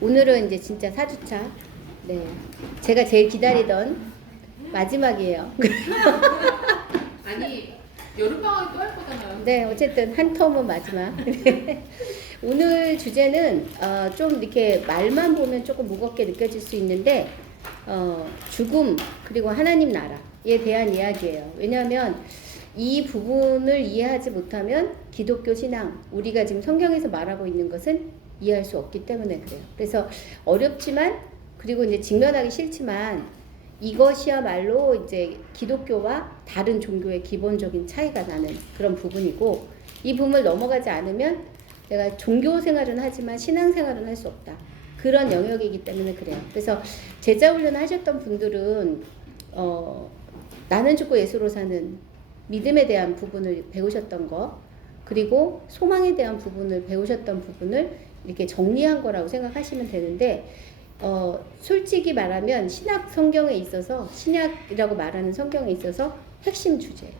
오늘은 이제 진짜 4주차. 네. 제가 제일 기다리던 마지막이에요. 아니 여름방학이 또 할 거잖아요. 네, 어쨌든 한 텀은 마지막. 오늘 주제는 좀 이렇게 말만 보면 조금 무겁게 느껴질 수 있는데 죽음 그리고 하나님 나라에 대한 이야기예요. 왜냐하면 이 부분을 이해하지 못하면 기독교 신앙, 우리가 지금 성경에서 말하고 있는 것은 이해할 수 없기 때문에 그래요. 그래서 어렵지만 그리고 이제 직면하기 싫지만 이것이야말로 이제 기독교와 다른 종교의 기본적인 차이가 나는 그런 부분이고, 이 부분을 넘어가지 않으면 내가 종교 생활은 하지만 신앙 생활은 할 수 없다. 그런 영역이기 때문에 그래요. 그래서 제자 훈련 하셨던 분들은 나는 죽고 예수로 사는 믿음에 대한 부분을 배우셨던 거, 그리고 소망에 대한 부분을 배우셨던 부분을 이렇게 정리한 거라고 생각하시면 되는데, 솔직히 말하면 신약 성경에 있어서, 신약이라고 말하는 성경에 있어서 핵심 주제예요.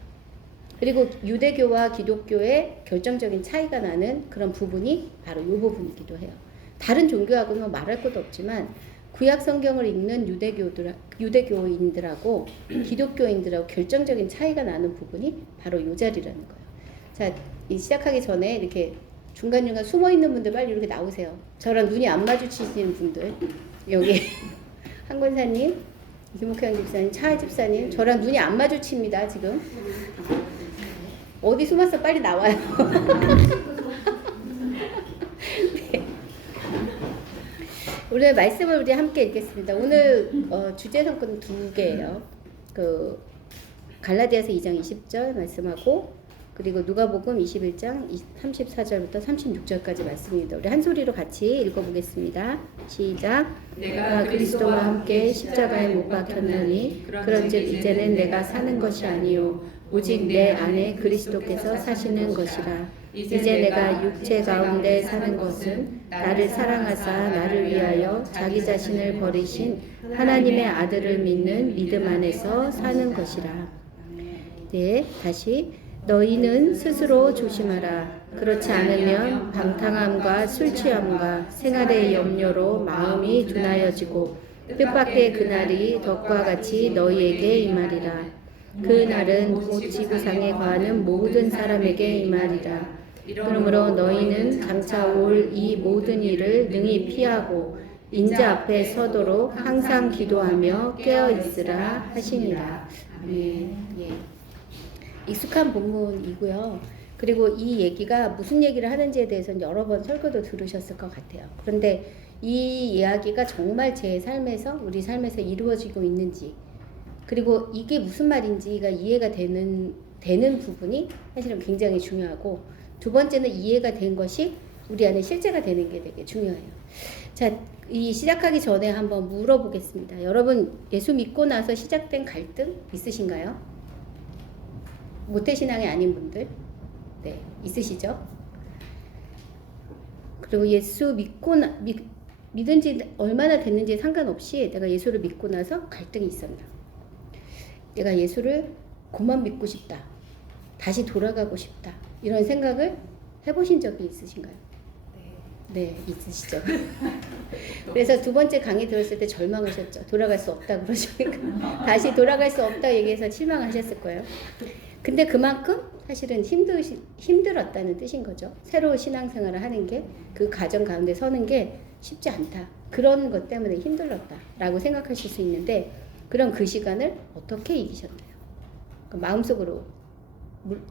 그리고 유대교와 기독교의 결정적인 차이가 나는 그런 부분이 바로 이 부분이기도 해요. 다른 종교하고는 말할 것도 없지만 구약 성경을 읽는 유대교인들하고 기독교인들하고 결정적인 차이가 나는 부분이 바로 이 자리라는 거예요. 자, 시작하기 전에 이렇게 중간중간 숨어있는 분들 빨리 이렇게 나오세요. 저랑 눈이 안 마주치시는 분들, 여기 한 권사님, 김옥현 집사님, 차하 집사님, 저랑 눈이 안 마주칩니다. 지금 어디 숨었어? 빨리 나와요. 네. 오늘 말씀을 우리 함께 읽겠습니다. 오늘 주제 성구는 두 개예요. 그 갈라디아서 2장 20절 말씀하고, 그리고 누가복음 21장 34절부터 36절까지 말씀입니다. 우리 한 소리로 같이 읽어보겠습니다. 시작. 내가 그리스도와 함께 십자가에 못 박혔나니 그런즉 이제는 내가 사는 것이 아니요 오직 내 안에 그리스도께서 사시는 것이라. 이제 내가 육체 가운데 사는 것은 나를 사랑하사 나를 위하여 자기 자신을 버리신 하나님의 아들을 믿는 믿음 안에서 사는 것이라. 네, 다시. 너희는 스스로 조심하라. 그렇지 않으면 방탕함과 술 취함과 생활의 염려로 마음이 둔하여지고 뜻밖의 그날이 덕과 같이 너희에게 임하리라. 그 날은 곧 지구상에 거하는 모든 사람에게 임하리라. 그러므로 너희는 장차 올 이 모든 일을 능히 피하고 인자 앞에 서도록 항상 기도하며 깨어 있으라 하시니라. 아멘. 예. 익숙한 본문이고요. 그리고 이 얘기가 무슨 얘기를 하는지에 대해서는 여러 번 설교도 들으셨을 것 같아요. 그런데 이 이야기가 정말 제 삶에서, 우리 삶에서 이루어지고 있는지, 그리고 이게 무슨 말인지가 이해가 되는 부분이 사실은 굉장히 중요하고, 두 번째는 이해가 된 것이 우리 안에 실제가 되는 게 되게 중요해요. 자, 이 시작하기 전에 한번 물어보겠습니다. 여러분, 예수 믿고 나서 시작된 갈등 있으신가요? 모태신앙이 아닌 분들, 네, 있으시죠? 그리고 예수 믿은 지 얼마나 됐는지 상관없이 내가 예수를 믿고 나서 갈등이 있었나? 내가 예수를 그만 믿고 싶다. 다시 돌아가고 싶다. 이런 생각을 해보신 적이 있으신가요? 네, 있으시죠. 그래서 두 번째 강의 들었을 때 절망하셨죠. 돌아갈 수 없다 그러시니까. 다시 돌아갈 수 없다 얘기해서 실망하셨을 거예요. 근데 그만큼 사실은 힘들었다는 뜻인 거죠. 새로운 신앙생활을 하는 게, 그 가정 가운데 서는 게 쉽지 않다. 그런 것 때문에 힘들었다라고 생각하실 수 있는데, 그럼 그 시간을 어떻게 이기셨나요? 마음속으로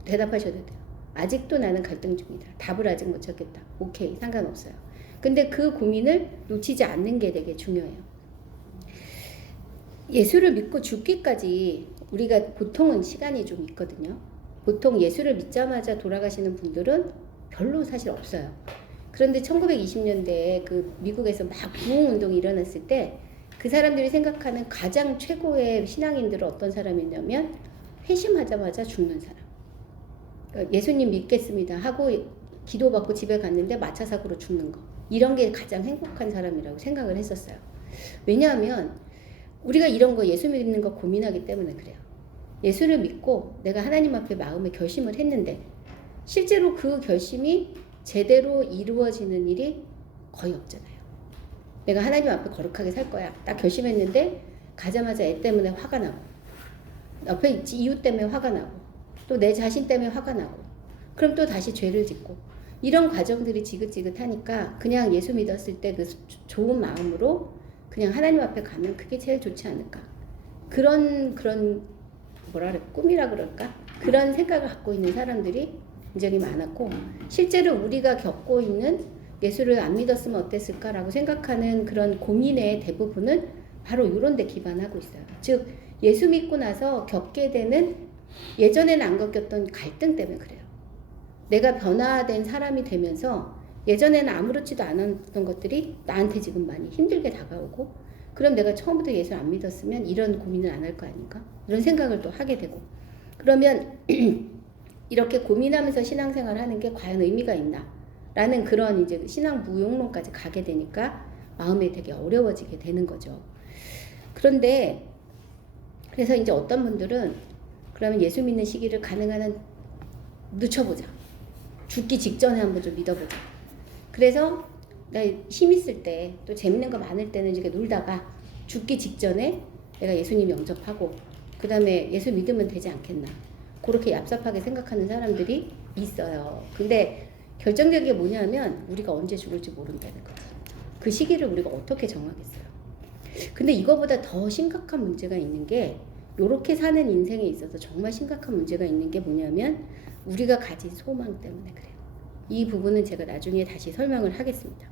대답하셔도 돼요. 아직도 나는 갈등 중이다. 답을 아직 못 찾겠다. 오케이, 상관없어요. 근데 그 고민을 놓치지 않는 게 되게 중요해요. 예수를 믿고 죽기까지 우리가 보통은 시간이 좀 있거든요. 보통 예수를 믿자마자 돌아가시는 분들은 별로 사실 없어요. 그런데 1920년대에 그 미국에서 막 부흥운동이 일어났을 때 그 사람들이 생각하는 가장 최고의 신앙인들은 어떤 사람이냐면 회심하자마자 죽는 사람. 그러니까 예수님 믿겠습니다 하고 기도받고 집에 갔는데 마차 사고로 죽는 거. 이런 게 가장 행복한 사람이라고 생각을 했었어요. 왜냐하면 우리가 이런 거, 예수 믿는 거 고민하기 때문에 그래요. 예수를 믿고 내가 하나님 앞에 마음에 결심을 했는데 실제로 그 결심이 제대로 이루어지는 일이 거의 없잖아요. 내가 하나님 앞에 거룩하게 살 거야. 딱 결심했는데 가자마자 애 때문에 화가 나고 옆에 이웃 때문에 화가 나고 또 내 자신 때문에 화가 나고 그럼 또 다시 죄를 짓고 이런 과정들이 지긋지긋하니까 그냥 예수 믿었을 때 그 좋은 마음으로 그냥 하나님 앞에 가면 그게 제일 좋지 않을까. 그런 뭐라 그래 꿈이라 그럴까? 그런 생각을 갖고 있는 사람들이 굉장히 많았고 실제로 우리가 겪고 있는 예수를 안 믿었으면 어땠을까라고 생각하는 그런 고민의 대부분은 바로 이런 데 기반하고 있어요. 즉 예수 믿고 나서 겪게 되는 예전에는 안 겪었던 갈등 때문에 그래요. 내가 변화된 사람이 되면서 예전에는 아무렇지도 않았던 것들이 나한테 지금 많이 힘들게 다가오고 그럼 내가 처음부터 예수를 안 믿었으면 이런 고민을 안 할 거 아닌가? 이런 생각을 또 하게 되고 그러면 이렇게 고민하면서 신앙생활을 하는 게 과연 의미가 있나? 라는 그런 이제 신앙 무용론까지 가게 되니까 마음이 되게 어려워지게 되는 거죠. 그런데 그래서 이제 어떤 분들은 그러면 예수 믿는 시기를 가능한 한 늦춰보자. 죽기 직전에 한번 좀 믿어보자. 그래서 나 힘 있을 때 또 재밌는 거 많을 때는 이렇게 놀다가 죽기 직전에 내가 예수님 영접하고 그 다음에 예수 믿으면 되지 않겠나. 그렇게 얍삽하게 생각하는 사람들이 있어요. 근데 결정적인 게 뭐냐면 우리가 언제 죽을지 모른다는 거죠. 그 시기를 우리가 어떻게 정하겠어요. 근데 이거보다 더 심각한 문제가 있는 게 요렇게 사는 인생에 있어서 정말 심각한 문제가 있는 게 뭐냐면 우리가 가진 소망 때문에 그래요. 이 부분은 제가 나중에 다시 설명을 하겠습니다.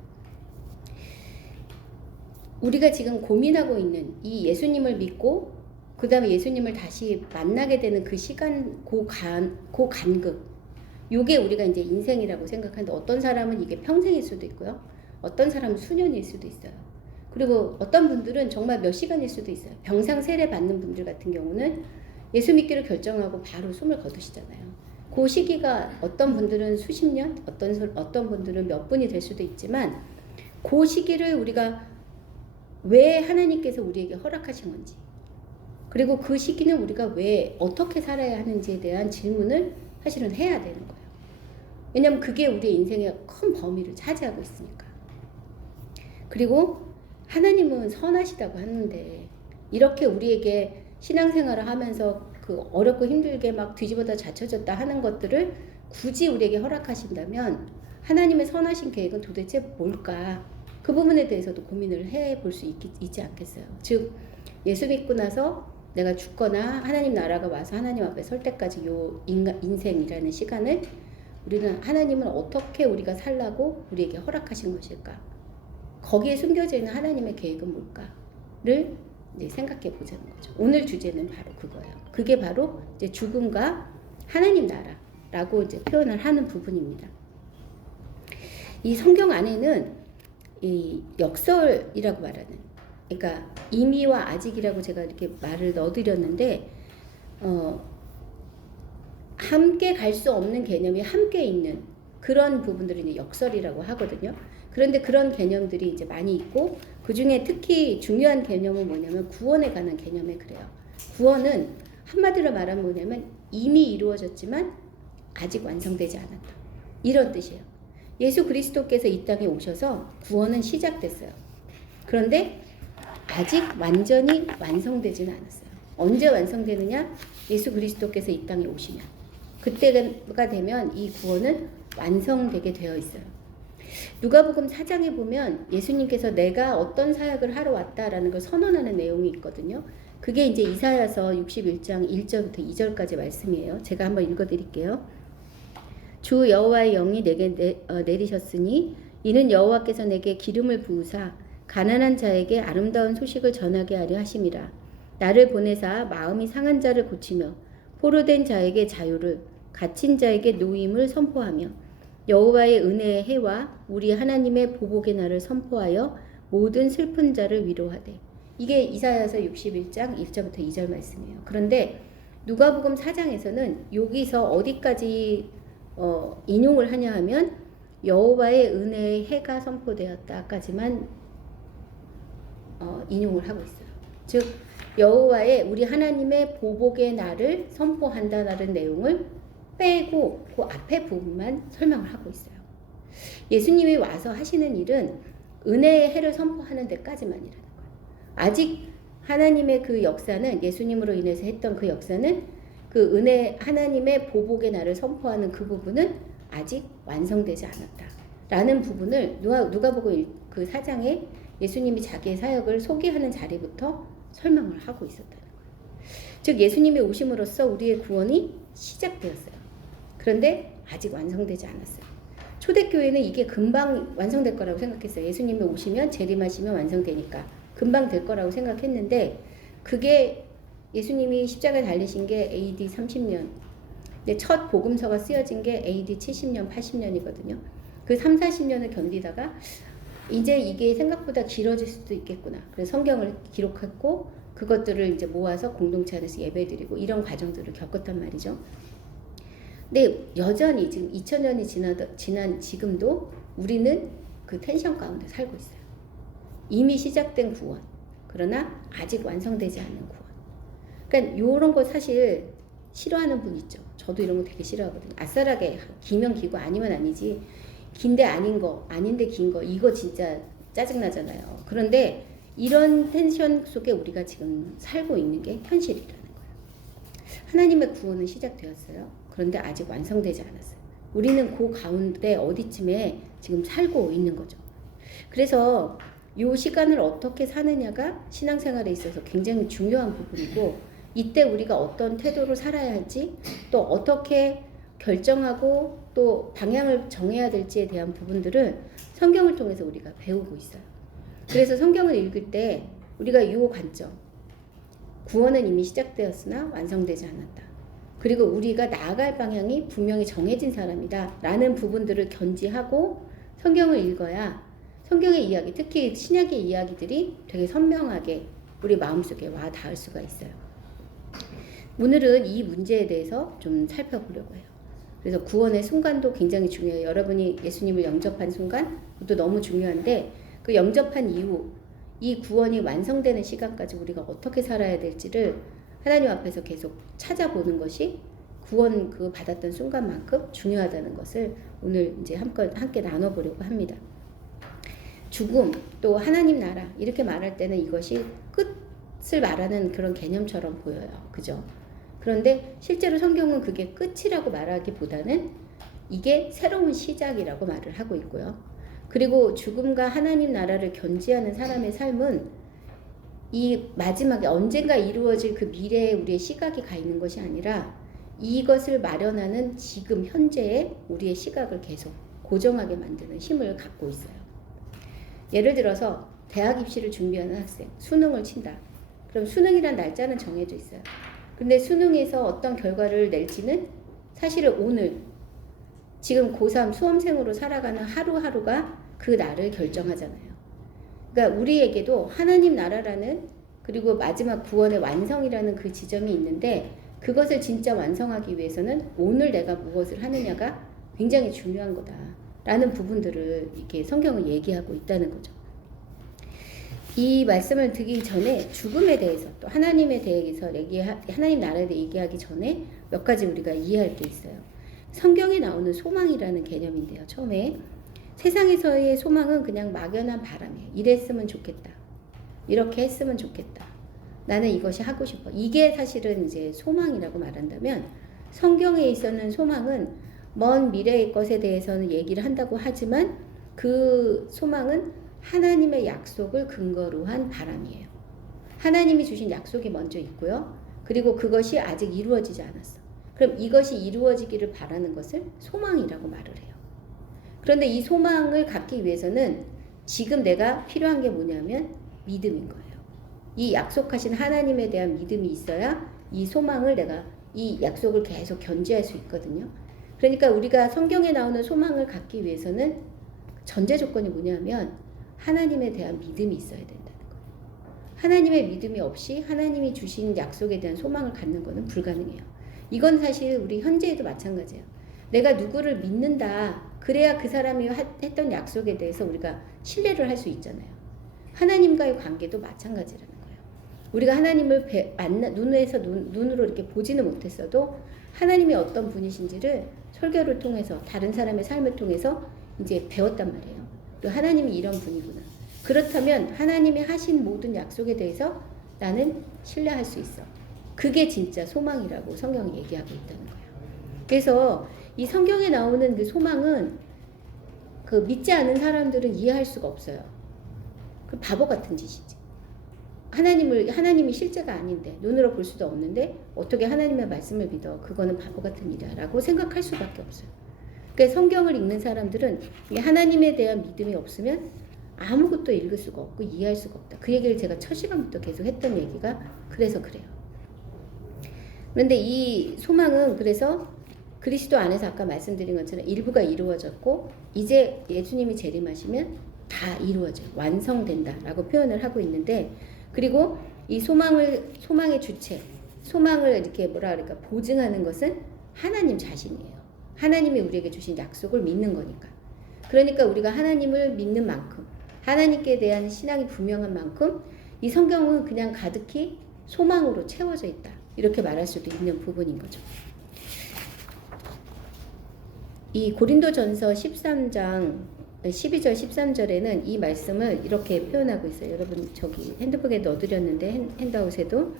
우리가 지금 고민하고 있는 이 예수님을 믿고 그 다음에 예수님을 다시 만나게 되는 그 시간, 그 간극 요게 우리가 이제 인생이라고 생각하는데 어떤 사람은 이게 평생일 수도 있고요. 어떤 사람은 수년일 수도 있어요. 그리고 어떤 분들은 정말 몇 시간일 수도 있어요. 병상 세례 받는 분들 같은 경우는 예수 믿기를 결정하고 바로 숨을 거두시잖아요. 그 시기가 어떤 분들은 수십 년, 어떤 분들은 몇 분이 될 수도 있지만 그 시기를 우리가 왜 하나님께서 우리에게 허락하신 건지 그리고 그 시기는 우리가 왜 어떻게 살아야 하는지에 대한 질문을 사실은 해야 되는 거예요. 왜냐하면 그게 우리의 인생의 큰 범위를 차지하고 있으니까. 그리고 하나님은 선하시다고 하는데 이렇게 우리에게 신앙생활을 하면서 그 어렵고 힘들게 막 뒤집어다 자쳐졌다 하는 것들을 굳이 우리에게 허락하신다면 하나님의 선하신 계획은 도대체 뭘까? 그 부분에 대해서도 고민을 해볼 수 있지 않겠어요. 즉 예수 믿고 나서 내가 죽거나 하나님 나라가 와서 하나님 앞에 설 때까지 요 인생이라는 시간을 우리는 하나님은 어떻게 우리가 살라고 우리에게 허락하신 것일까? 거기에 숨겨져 있는 하나님의 계획은 뭘까를 이제 생각해 보자는 거죠. 오늘 주제는 바로 그거예요. 그게 바로 이제 죽음과 하나님 나라라고 이제 표현을 하는 부분입니다. 이 성경 안에는 이 역설이라고 말하는, 그러니까 이미와 아직이라고 제가 이렇게 말을 넣어드렸는데, 함께 갈 수 없는 개념이 함께 있는 그런 부분들이 이제 역설이라고 하거든요. 그런데 그런 개념들이 이제 많이 있고, 그 중에 특히 중요한 개념은 뭐냐면 구원에 관한 개념에 그래요. 구원은 한마디로 말하면 뭐냐면 이미 이루어졌지만 아직 완성되지 않았다. 이런 뜻이에요. 예수 그리스도께서 이 땅에 오셔서 구원은 시작됐어요. 그런데 아직 완전히 완성되지는 않았어요. 언제 완성되느냐? 예수 그리스도께서 이 땅에 오시면. 그때가 되면 이 구원은 완성되게 되어 있어요. 누가복음 4장에 보면 예수님께서 내가 어떤 사역을 하러 왔다라는 걸 선언하는 내용이 있거든요. 그게 이제 이사야서 61장 1절부터 2절까지 말씀이에요. 제가 한번 읽어드릴게요. 주 여호와의 영이 내게 내리셨으니 이는 여호와께서 내게 기름을 부으사 가난한 자에게 아름다운 소식을 전하게 하려 하심이라. 나를 보내사 마음이 상한 자를 고치며 포로된 자에게 자유를, 갇힌 자에게 노임을 선포하며 여호와의 은혜의 해와 우리 하나님의 보복의 날을 선포하여 모든 슬픈 자를 위로하되. 이게 이사야서 61장 1절부터 2절 말씀이에요. 그런데 누가복음 4장에서는 여기서 어디까지 인용을 하냐 하면 여호와의 은혜의 해가 선포되었다까지만 인용을 하고 있어요. 즉 여호와의 우리 하나님의 보복의 날을 선포한다는 내용을 빼고 그 앞에 부분만 설명을 하고 있어요. 예수님이 와서 하시는 일은 은혜의 해를 선포하는 데까지만이라는 거예요. 아직 하나님의 그 역사는 예수님으로 인해서 했던 그 역사는 그 은혜 하나님의 보복의 날을 선포하는 그 부분은 아직 완성되지 않았다라는 부분을 누가복음 그 4장에 예수님이 자기의 사역을 소개하는 자리부터 설명을 하고 있었다는 거예요. 즉 예수님이 오심으로써 우리의 구원이 시작되었어요. 그런데 아직 완성되지 않았어요. 초대교회는 이게 금방 완성될 거라고 생각했어요. 예수님이 오시면 재림하시면 완성되니까 금방 될 거라고 생각했는데 그게 예수님이 십자가에 달리신 게 AD 30년 근데 첫 복음서가 쓰여진 게 AD 70년, 80년이거든요. 그 3, 40년을 견디다가 이제 이게 생각보다 길어질 수도 있겠구나. 그래서 성경을 기록했고 그것들을 이제 모아서 공동체 안에서 예배드리고 이런 과정들을 겪었단 말이죠. 근데 여전히 지금 2000년이 지난 지금도 우리는 그 텐션 가운데 살고 있어요. 이미 시작된 구원. 그러나 아직 완성되지 않는 구원. 그러니까 요런 거 사실 싫어하는 분 있죠. 저도 이런 거 되게 싫어하거든요. 아싸라게 기면 기고 아니면 아니지. 긴데 아닌 거, 아닌데 긴 거 이거 진짜 짜증나잖아요. 그런데 이런 텐션 속에 우리가 지금 살고 있는 게 현실이라는 거예요. 하나님의 구원은 시작되었어요. 그런데 아직 완성되지 않았어요. 우리는 그 가운데 어디쯤에 지금 살고 있는 거죠. 그래서 이 시간을 어떻게 사느냐가 신앙생활에 있어서 굉장히 중요한 부분이고 이때 우리가 어떤 태도로 살아야 할지 또 어떻게 결정하고 또 방향을 정해야 될지에 대한 부분들을 성경을 통해서 우리가 배우고 있어요. 그래서 성경을 읽을 때 우리가 이 관점 구원은 이미 시작되었으나 완성되지 않았다. 그리고 우리가 나아갈 방향이 분명히 정해진 사람이다 라는 부분들을 견지하고 성경을 읽어야 성경의 이야기, 특히 신약의 이야기들이 되게 선명하게 우리 마음속에 와 닿을 수가 있어요. 오늘은 이 문제에 대해서 좀 살펴보려고 해요. 그래서 구원의 순간도 굉장히 중요해요. 여러분이 예수님을 영접한 순간, 그것도 너무 중요한데 그 영접한 이후 이 구원이 완성되는 시간까지 우리가 어떻게 살아야 될지를 하나님 앞에서 계속 찾아보는 것이 구원 그 받았던 순간만큼 중요하다는 것을 오늘 이제 함께 나눠보려고 합니다. 죽음 또 하나님 나라 이렇게 말할 때는 이것이 끝을 말하는 그런 개념처럼 보여요. 그죠? 그런데 실제로 성경은 그게 끝이라고 말하기보다는 이게 새로운 시작이라고 말을 하고 있고요. 그리고 죽음과 하나님 나라를 견지하는 사람의 삶은 이 마지막에 언젠가 이루어질 그 미래에 우리의 시각이 가 있는 것이 아니라 이것을 마련하는 지금 현재의 우리의 시각을 계속 고정하게 만드는 힘을 갖고 있어요. 예를 들어서 대학 입시를 준비하는 학생, 수능을 친다. 그럼 수능이란 날짜는 정해져 있어요. 근데 수능에서 어떤 결과를 낼지는 사실은 오늘 지금 고3 수험생으로 살아가는 하루하루가 그 날을 결정하잖아요. 그러니까 우리에게도 하나님 나라라는 그리고 마지막 구원의 완성이라는 그 지점이 있는데 그것을 진짜 완성하기 위해서는 오늘 내가 무엇을 하느냐가 굉장히 중요한 거다라는 부분들을 이렇게 성경은 얘기하고 있다는 거죠. 이 말씀을 드리기 전에 죽음에 대해서 또 하나님에 대해서 하나님 나라에 대해 얘기하기 전에 몇 가지 우리가 이해할 게 있어요. 성경에 나오는 소망이라는 개념인데요. 처음에 세상에서의 소망은 그냥 막연한 바람이에요. 이랬으면 좋겠다. 이렇게 했으면 좋겠다. 나는 이것이 하고 싶어. 이게 사실은 이제 소망이라고 말한다면 성경에 있어는 소망은 먼 미래의 것에 대해서는 얘기를 한다고 하지만 그 소망은 하나님의 약속을 근거로 한 바람이에요. 하나님이 주신 약속이 먼저 있고요. 그리고 그것이 아직 이루어지지 않았어. 그럼 이것이 이루어지기를 바라는 것을 소망이라고 말을 해요. 그런데 이 소망을 갖기 위해서는 지금 내가 필요한 게 뭐냐면 믿음인 거예요. 이 약속하신 하나님에 대한 믿음이 있어야 이 소망을 내가 이 약속을 계속 견지할 수 있거든요. 그러니까 우리가 성경에 나오는 소망을 갖기 위해서는 전제 조건이 뭐냐면 하나님에 대한 믿음이 있어야 된다는 거예요. 하나님의 믿음이 없이 하나님이 주신 약속에 대한 소망을 갖는 것은 불가능해요. 이건 사실 우리 현재에도 마찬가지예요. 내가 누구를 믿는다. 그래야 그 사람이 했던 약속에 대해서 우리가 신뢰를 할 수 있잖아요. 하나님과의 관계도 마찬가지라는 거예요. 우리가 하나님을 눈으로 이렇게 보지는 못했어도 하나님이 어떤 분이신지를 설교를 통해서 다른 사람의 삶을 통해서 이제 배웠단 말이에요. 또 하나님이 이런 분이구나. 그렇다면 하나님이 하신 모든 약속에 대해서 나는 신뢰할 수 있어. 그게 진짜 소망이라고 성경이 얘기하고 있다는 거예요. 그래서 이 성경에 나오는 그 소망은 그 믿지 않은 사람들은 이해할 수가 없어요. 그 바보 같은 짓이지. 하나님이 실제가 아닌데, 눈으로 볼 수도 없는데 어떻게 하나님의 말씀을 믿어? 그거는 바보 같은 일이라고 생각할 수밖에 없어요. 그러니까 성경을 읽는 사람들은 하나님에 대한 믿음이 없으면 아무것도 읽을 수가 없고 이해할 수가 없다. 그 얘기를 제가 첫 시간부터 계속 했던 얘기가 그래서 그래요. 그런데 이 소망은 그래서 그리스도 안에서 아까 말씀드린 것처럼 일부가 이루어졌고 이제 예수님이 재림하시면 다 이루어져요. 완성된다라고 표현을 하고 있는데, 그리고 이 소망의 주체, 소망을 이렇게 보증하는 것은 하나님 자신이에요. 하나님이 우리에게 주신 약속을 믿는 거니까. 그러니까 우리가 하나님을 믿는 만큼, 하나님께 대한 신앙이 분명한 만큼 이 성경은 그냥 가득히 소망으로 채워져 있다. 이렇게 말할 수도 있는 부분인 거죠. 이 고린도전서 13장 12절 13절에는 이 말씀을 이렇게 표현하고 있어요. 여러분 저기 핸드북에 넣어드렸는데 핸드아웃에도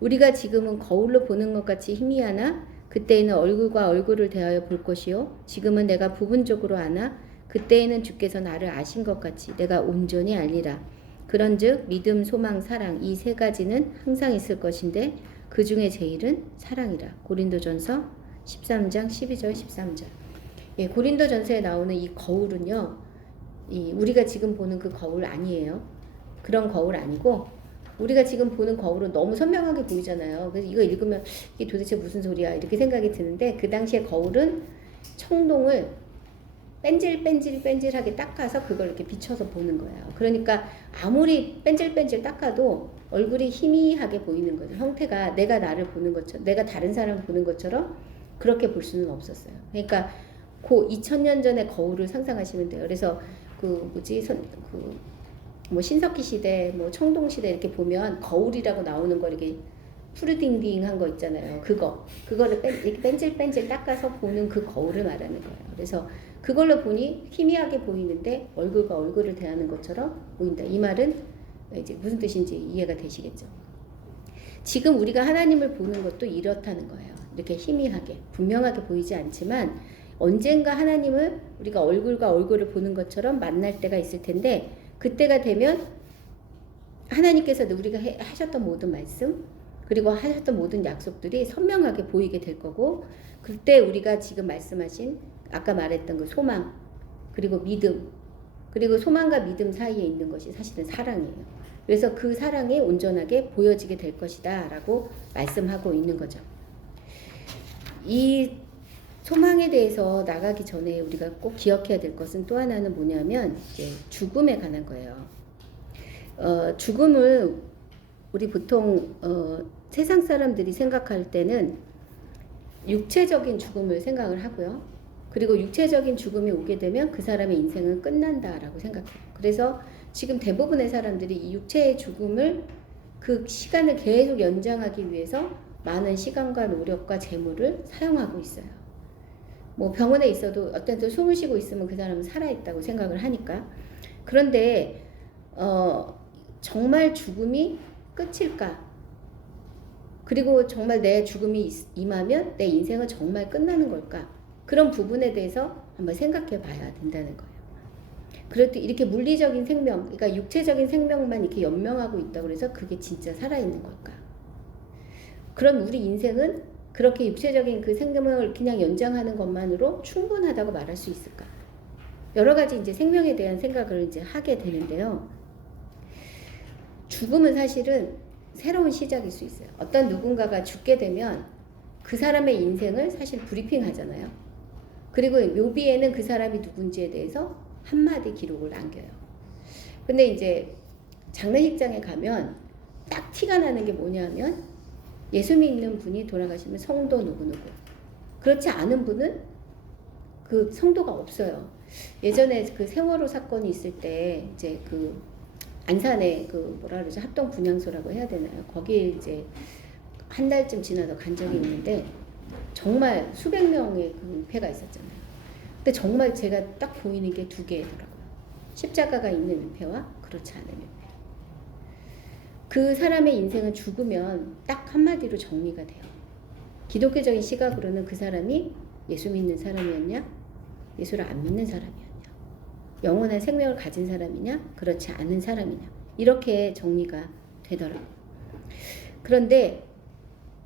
우리가 지금은 거울로 보는 것 같이 희미하나 그때에는 얼굴과 얼굴을 대하여 볼 것이요 지금은 내가 부분적으로 아나 그때에는 주께서 나를 아신 것 같이 내가 온전히 알리라. 그런즉 믿음, 소망, 사랑 이 세 가지는 항상 있을 것인데 그 중에 제일은 사랑이라. 고린도전서 13장 12절 13절. 예, 고린도전서에 나오는 이 거울은요, 우리가 지금 보는 그 거울 아니에요. 그런 거울 아니고 우리가 지금 보는 거울은 너무 선명하게 보이잖아요. 그래서 이거 읽으면 이게 도대체 무슨 소리야 이렇게 생각이 드는데 그 당시에 거울은 청동을 뺀질하게 닦아서 그걸 이렇게 비춰서 보는 거예요. 그러니까 아무리 뺀질 닦아도 얼굴이 희미하게 보이는 거죠. 형태가 내가 나를 보는 것처럼, 내가 다른 사람을 보는 것처럼 그렇게 볼 수는 없었어요. 그러니까 그 2000년 전의 거울을 상상하시면 돼요. 그래서 신석기 시대, 청동 시대 이렇게 보면 거울이라고 나오는 거 이렇게 푸르딩딩한 거 있잖아요. 그거를 이렇게 뺀질 닦아서 보는 그 거울을 말하는 거예요. 그래서 그걸로 보니 희미하게 보이는데 얼굴과 얼굴을 대하는 것처럼 보인다. 이 말은 이제 무슨 뜻인지 이해가 되시겠죠? 지금 우리가 하나님을 보는 것도 이렇다는 거예요. 이렇게 희미하게, 분명하게 보이지 않지만 언젠가 하나님을 우리가 얼굴과 얼굴을 보는 것처럼 만날 때가 있을 텐데 그때가 되면 하나님께서 우리가 하셨던 모든 말씀 그리고 하셨던 모든 약속들이 선명하게 보이게 될 거고 그때 우리가 지금 말씀하신 아까 말했던 그 소망 그리고 믿음 그리고 소망과 믿음 사이에 있는 것이 사실은 사랑이에요. 그래서 그 사랑이 온전하게 보여지게 될 것이다 라고 말씀하고 있는 거죠. 이 소망에 대해서 나가기 전에 우리가 꼭 기억해야 될 것은 또 하나는 뭐냐면 이제 죽음에 관한 거예요. 죽음을 우리 보통 세상 사람들이 생각할 때는 육체적인 죽음을 생각을 하고요. 그리고 육체적인 죽음이 오게 되면 그 사람의 인생은 끝난다라고 생각해요. 그래서 지금 대부분의 사람들이 이 육체의 죽음을 그 시간을 계속 연장하기 위해서 많은 시간과 노력과 재물을 사용하고 있어요. 병원에 있어도 어떤 또 숨을 쉬고 있으면 그 사람은 살아있다고 생각을 하니까. 그런데 정말 죽음이 끝일까? 그리고 정말 내 죽음이 임하면 내 인생은 정말 끝나는 걸까? 그런 부분에 대해서 한번 생각해 봐야 된다는 거예요. 그래도 이렇게 물리적인 생명, 그러니까 육체적인 생명만 이렇게 연명하고 있다고 해서 그게 진짜 살아있는 걸까? 그럼 우리 인생은 그렇게 육체적인 그 생명을 그냥 연장하는 것만으로 충분하다고 말할 수 있을까? 여러 가지 이제 생명에 대한 생각을 이제 하게 되는데요. 죽음은 사실은 새로운 시작일 수 있어요. 어떤 누군가가 죽게 되면 그 사람의 인생을 사실 브리핑 하잖아요. 그리고 묘비에는 그 사람이 누군지에 대해서 한마디 기록을 남겨요. 근데 이제 장례식장에 가면 딱 티가 나는 게 뭐냐면 예수 믿는 분이 돌아가시면 성도 누구누구. 그렇지 않은 분은 그 성도가 없어요. 예전에 그 세월호 사건이 있을 때 이제 그 안산에 그 합동 분향소라고 해야 되나요? 거기에 이제 한 달쯤 지나서 간 적이 있는데 정말 수백 명의 그 위패가 있었잖아요. 근데 정말 제가 딱 보이는 게 두 개더라고요. 십자가가 있는 위패와 그렇지 않으면. 그 사람의 인생은 죽으면 딱 한마디로 정리가 돼요. 기독교적인 시각으로는 그 사람이 예수 믿는 사람이었냐? 예수를 안 믿는 사람이었냐? 영원한 생명을 가진 사람이냐? 그렇지 않은 사람이냐? 이렇게 정리가 되더라고요. 그런데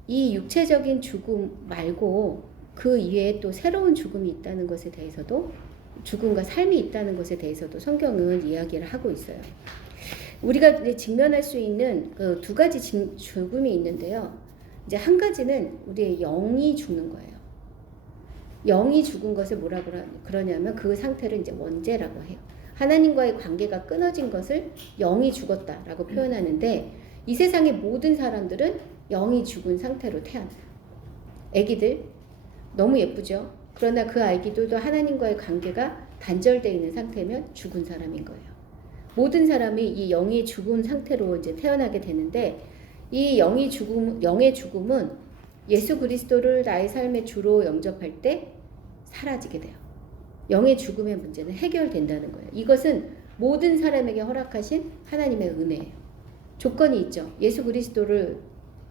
이 육체적인 죽음 말고 그 이외에 또 새로운 죽음이 있다는 것에 대해서도, 죽음과 삶이 있다는 것에 대해서도 성경은 이야기를 하고 있어요. 우리가 이제 직면할 수 있는 그 두 가지 죽음이 있는데요. 이제 한 가지는 우리의 영이 죽는 거예요. 영이 죽은 것을 뭐라고 그러냐면 그 상태를 이제 원죄라고 해요. 하나님과의 관계가 끊어진 것을 영이 죽었다라고 표현하는데, 이 세상의 모든 사람들은 영이 죽은 상태로 태어나요. 아기들 너무 예쁘죠? 그러나 그 아기들도 하나님과의 관계가 단절되어 있는 상태면 죽은 사람인 거예요. 모든 사람이 이 영이 죽은 상태로 이제 태어나게 되는데, 이 영의 죽음은 예수 그리스도를 나의 삶의 주로 영접할 때 사라지게 돼요. 영의 죽음의 문제는 해결된다는 거예요. 이것은 모든 사람에게 허락하신 하나님의 은혜예요. 조건이 있죠. 예수 그리스도를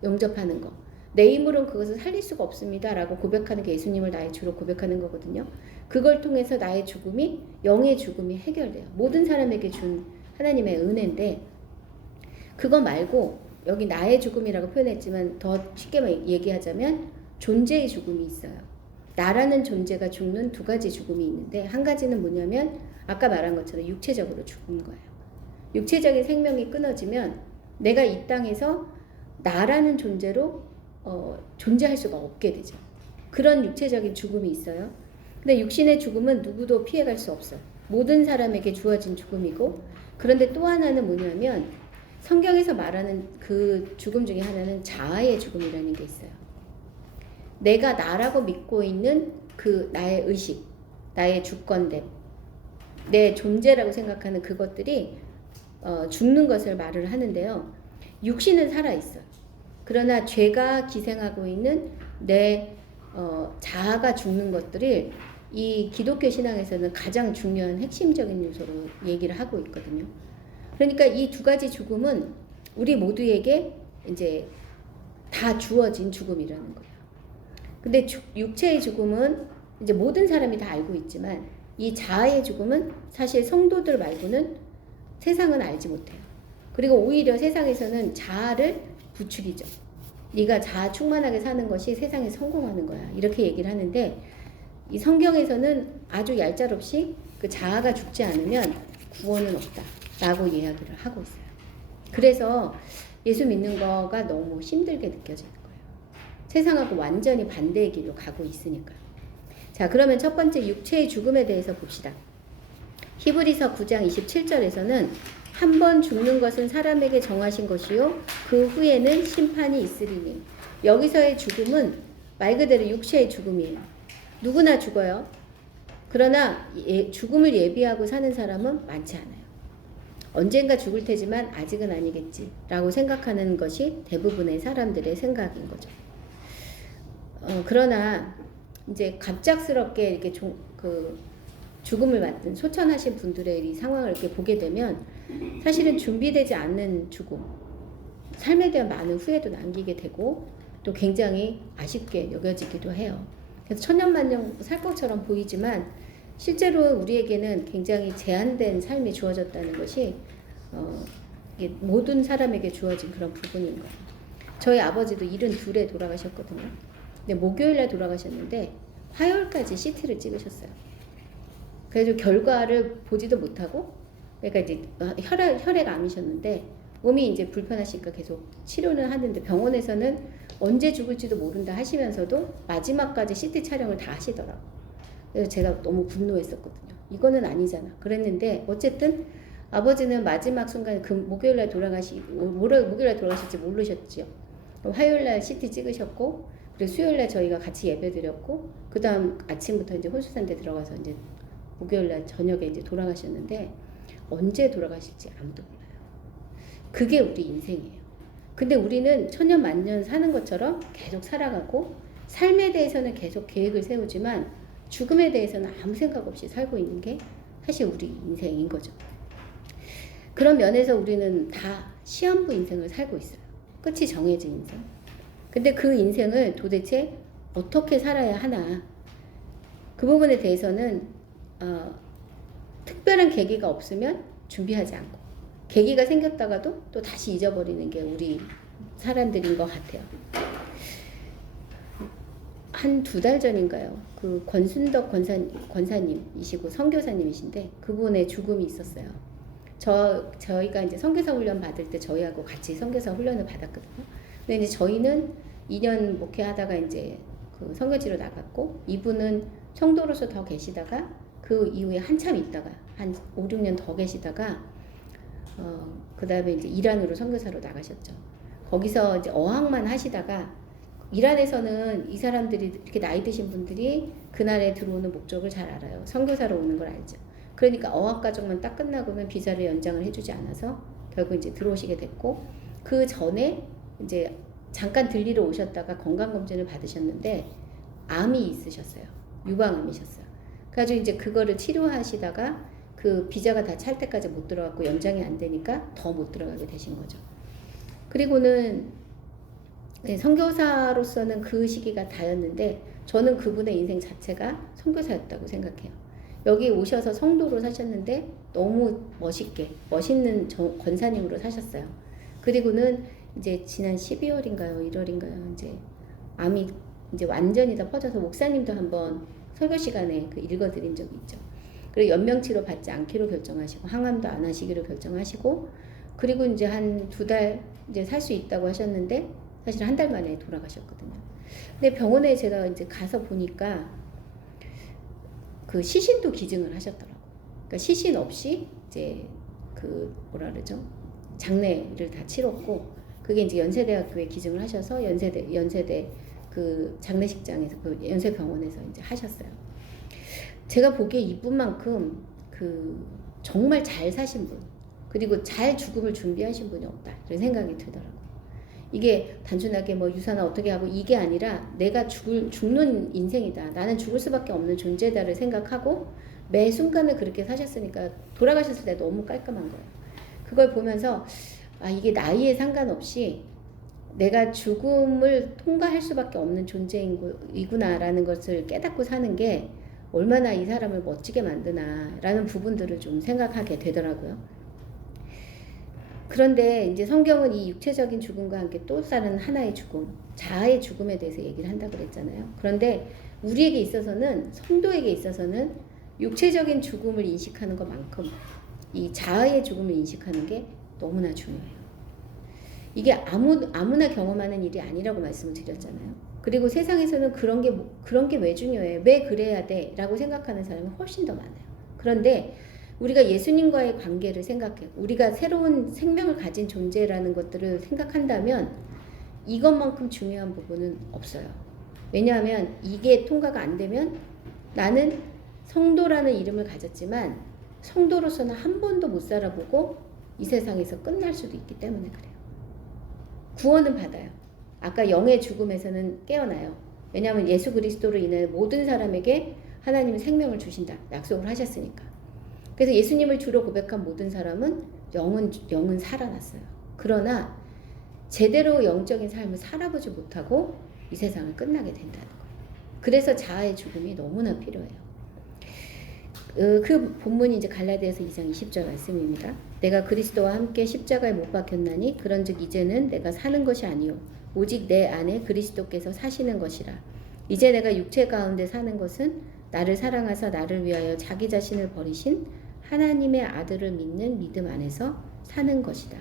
영접하는 거. 내 힘으로는 그것을 살릴 수가 없습니다 라고 고백하는 게 예수님을 나의 주로 고백하는 거거든요. 그걸 통해서 나의 죽음이, 영의 죽음이 해결돼요. 모든 사람에게 준 하나님의 은혜인데, 그거 말고 여기 나의 죽음이라고 표현했지만 더 쉽게 얘기하자면 존재의 죽음이 있어요. 나라는 존재가 죽는 두 가지 죽음이 있는데, 한 가지는 뭐냐면 아까 말한 것처럼 육체적으로 죽은 거예요. 육체적인 생명이 끊어지면 내가 이 땅에서 나라는 존재로 존재할 수가 없게 되죠. 그런 육체적인 죽음이 있어요. 근데 육신의 죽음은 누구도 피해갈 수 없어요. 모든 사람에게 주어진 죽음이고, 그런데 또 하나는 뭐냐면 성경에서 말하는 그 죽음 중에 하나는 자아의 죽음이라는 게 있어요. 내가 나라고 믿고 있는 그 나의 의식, 나의 주권됨, 내 존재라고 생각하는 그것들이 죽는 것을 말을 하는데요. 육신은 살아있어요. 그러나 죄가 기생하고 있는 내 자아가 죽는 것들을 이 기독교 신앙에서는 가장 중요한 핵심적인 요소로 얘기를 하고 있거든요. 그러니까 이 두 가지 죽음은 우리 모두에게 이제 다 주어진 죽음이라는 거예요. 근데 육체의 죽음은 이제 모든 사람이 다 알고 있지만, 이 자아의 죽음은 사실 성도들 말고는 세상은 알지 못해요. 그리고 오히려 세상에서는 자아를 부추기죠. 네가 자아 충만하게 사는 것이 세상에 성공하는 거야, 이렇게 얘기를 하는데, 이 성경에서는 아주 얄짤없이 그 자아가 죽지 않으면 구원은 없다라고 이야기를 하고 있어요. 그래서 예수 믿는 거가 너무 힘들게 느껴지는 거예요. 세상하고 완전히 반대의 길로 가고 있으니까. 자, 그러면 첫 번째 육체의 죽음에 대해서 봅시다. 히브리서 9장 27절에서는 한 번 죽는 것은 사람에게 정하신 것이요 그 후에는 심판이 있으리니. 여기서의 죽음은 말 그대로 육체의 죽음이에요. 누구나 죽어요. 그러나 죽음을 예비하고 사는 사람은 많지 않아요. 언젠가 죽을 테지만 아직은 아니겠지 라고 생각하는 것이 대부분의 사람들의 생각인 거죠. 그러나 이제 갑작스럽게 이렇게 죽음을 맞은 소천하신 분들의 이 상황을 이렇게 보게 되면 사실은 준비되지 않는 죽음, 삶에 대한 많은 후회도 남기게 되고 또 굉장히 아쉽게 여겨지기도 해요. 그래서 천년만년 살 것처럼 보이지만 실제로 우리에게는 굉장히 제한된 삶이 주어졌다는 것이 모든 사람에게 주어진 그런 부분인 거예요. 저희 아버지도 72에 돌아가셨거든요. 근데 목요일날 돌아가셨는데 화요일까지 CT를 찍으셨어요. 그래서 결과를 보지도 못하고, 그러니까 이제 혈액암이셨는데 몸이 이제 불편하시니까 계속 치료는 하는데, 병원에서는 언제 죽을지도 모른다 하시면서도 마지막까지 CT 촬영을 다 하시더라고요. 그래서 제가 너무 분노했었거든요. 이거는 아니잖아. 그랬는데 어쨌든 아버지는 마지막 순간 목요일날 돌아가실지 모르셨죠. 화요일날 CT 찍으셨고, 그리고 수요일날 저희가 같이 예배드렸고, 그 다음 아침부터 이제 혼수산대 들어가서 이제 목요일날 저녁에 이제 돌아가셨는데, 언제 돌아가실지 아무도 몰라요. 그게 우리 인생이에요. 근데 우리는 천년만년 사는 것처럼 계속 살아가고, 삶에 대해서는 계속 계획을 세우지만 죽음에 대해서는 아무 생각 없이 살고 있는 게 사실 우리 인생인 거죠. 그런 면에서 우리는 다 시한부 인생을 살고 있어요. 끝이 정해진 인생. 근데 그 인생을 도대체 어떻게 살아야 하나, 그 부분에 대해서는 특별한 계기가 없으면 준비하지 않고, 계기가 생겼다가도 또 다시 잊어버리는 게 우리 사람들인 것 같아요. 한 2달 전인가요? 그 권순덕 권사님이시고 선교사님이신데 그분의 죽음이 있었어요. 저희가 이제 선교사 훈련 받을 때 저희하고 같이 선교사 훈련을 받았거든요. 근데 이제 저희는 2년 목회하다가 이제 그 선교지로 나갔고, 이분은 성도로서 더 계시다가 그 이후에 한참 있다가 한 5, 6년 더 계시다가 그 다음에 이제 이란으로 선교사로 나가셨죠. 거기서 이제 어학만 하시다가, 이란에서는 이 사람들이 이렇게 나이 드신 분들이 그날에 들어오는 목적을 잘 알아요. 선교사로 오는 걸 알죠. 그러니까 어학 과정만 딱 끝나고는 비자를 연장을 해주지 않아서 결국 이제 들어오시게 됐고, 그 전에 이제 잠깐 들리러 오셨다가 건강검진을 받으셨는데 암이 있으셨어요. 유방암이셨어요. 그래가지고 이제 그거를 치료하시다가 그 비자가 다 찰 때까지 못 들어갔고 연장이 안 되니까 더 못 들어가게 되신 거죠. 그리고는 네, 선교사로서는 그 시기가 다였는데, 저는 그분의 인생 자체가 선교사였다고 생각해요. 여기 오셔서 성도로 사셨는데 너무 멋있는 권사님으로 사셨어요. 그리고는 이제 지난 12월인가요, 1월인가요, 이제 암이 이제 완전히 다 퍼져서 목사님도 한번 설교 시간에 그 읽어드린 적이 있죠. 그리고 연명치료 받지 않기로 결정하시고, 항암도 안 하시기로 결정하시고, 그리고 이제 한 2달 이제 살 수 있다고 하셨는데 사실 1달 만에 돌아가셨거든요. 근데 병원에 제가 이제 가서 보니까 그 시신도 기증을 하셨더라고요. 그러니까 시신 없이 이제 그 뭐라 그러죠? 장례를 다 치렀고, 그게 이제 연세대학교에 기증을 하셔서 연세대 그 장례식장에서 그 연세병원에서 이제 하셨어요. 제가 보기에 이분만큼 그 정말 잘 사신 분, 그리고 잘 죽음을 준비하신 분이 없다, 이런 생각이 들더라고요. 이게 단순하게 뭐 유산을 어떻게 하고 이게 아니라 내가 죽는 인생이다, 나는 죽을 수밖에 없는 존재다를 생각하고 매 순간을 그렇게 사셨으니까 돌아가셨을 때 너무 깔끔한 거예요. 그걸 보면서 이게 나이에 상관없이 내가 죽음을 통과할 수밖에 없는 존재이구나라는 것을 깨닫고 사는 게 얼마나 이 사람을 멋지게 만드나라는 부분들을 좀 생각하게 되더라고요. 그런데 이제 성경은 이 육체적인 죽음과 함께 또 다른 하나의 죽음, 자아의 죽음에 대해서 얘기를 한다고 그랬잖아요. 그런데 우리에게 있어서는, 성도에게 있어서는 육체적인 죽음을 인식하는 것만큼 이 자아의 죽음을 인식하는 게 너무나 중요해요. 이게 아무나 경험하는 일이 아니라고 말씀을 드렸잖아요. 그리고 세상에서는 그런 게 왜 중요해? 왜 그래야 돼? 라고 생각하는 사람이 훨씬 더 많아요. 그런데 우리가 예수님과의 관계를 생각해, 우리가 새로운 생명을 가진 존재라는 것들을 생각한다면 이것만큼 중요한 부분은 없어요. 왜냐하면 이게 통과가 안 되면 나는 성도라는 이름을 가졌지만 성도로서는 한 번도 못 살아보고 이 세상에서 끝날 수도 있기 때문에 그래요. 구원은 받아요. 아까 영의 죽음에서는 깨어나요. 왜냐하면 예수 그리스도로 인해 모든 사람에게 하나님은 생명을 주신다 약속을 하셨으니까. 그래서 예수님을 주로 고백한 모든 사람은 영은 살아났어요. 그러나 제대로 영적인 삶을 살아보지 못하고 이 세상을 끝나게 된다는 거예요. 그래서 자아의 죽음이 너무나 필요해요. 그 본문이 이제 갈라디아서 2장 20절 말씀입니다. 내가 그리스도와 함께 십자가에 못 박혔나니 그런즉 이제는 내가 사는 것이 아니요 오직 내 안에 그리스도께서 사시는 것이라. 이제 내가 육체 가운데 사는 것은 나를 사랑하사 나를 위하여 자기 자신을 버리신 하나님의 아들을 믿는 믿음 안에서 사는 것이다.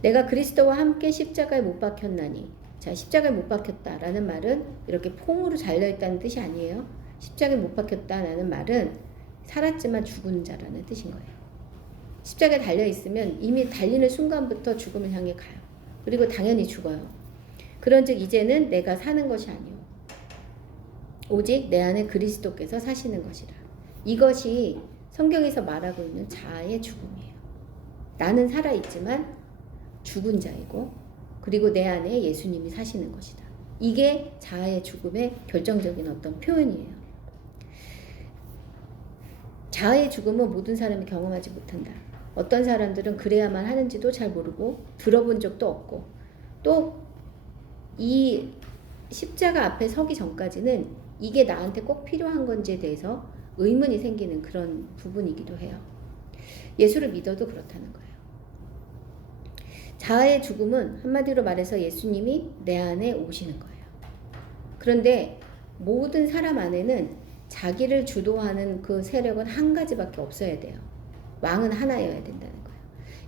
내가 그리스도와 함께 십자가에 못 박혔나니, 자, 십자가에 못 박혔다라는 말은 이렇게 폼으로 잘려있다는 뜻이 아니에요. 십자가에 못 박혔다라는 말은 살았지만 죽은 자라는 뜻인 거예요. 십자가에 달려있으면 이미 달리는 순간부터 죽음을 향해 가요. 그리고 당연히 죽어요. 그런즉 이제는 내가 사는 것이 아니오 오직 내 안에 그리스도께서 사시는 것이라. 이것이 성경에서 말하고 있는 자아의 죽음이에요. 나는 살아있지만 죽은 자이고, 그리고 내 안에 예수님이 사시는 것이다. 이게 자아의 죽음의 결정적인 어떤 표현이에요. 자아의 죽음은 모든 사람이 경험하지 못한다. 어떤 사람들은 그래야만 하는지도 잘 모르고 들어본 적도 없고 또 이 십자가 앞에 서기 전까지는 이게 나한테 꼭 필요한 건지에 대해서 의문이 생기는 그런 부분이기도 해요. 예수를 믿어도 그렇다는 거예요. 자아의 죽음은 한마디로 말해서 예수님이 내 안에 오시는 거예요. 그런데 모든 사람 안에는 자기를 주도하는 그 세력은 한 가지밖에 없어야 돼요. 왕은 하나여야 된다는 거예요.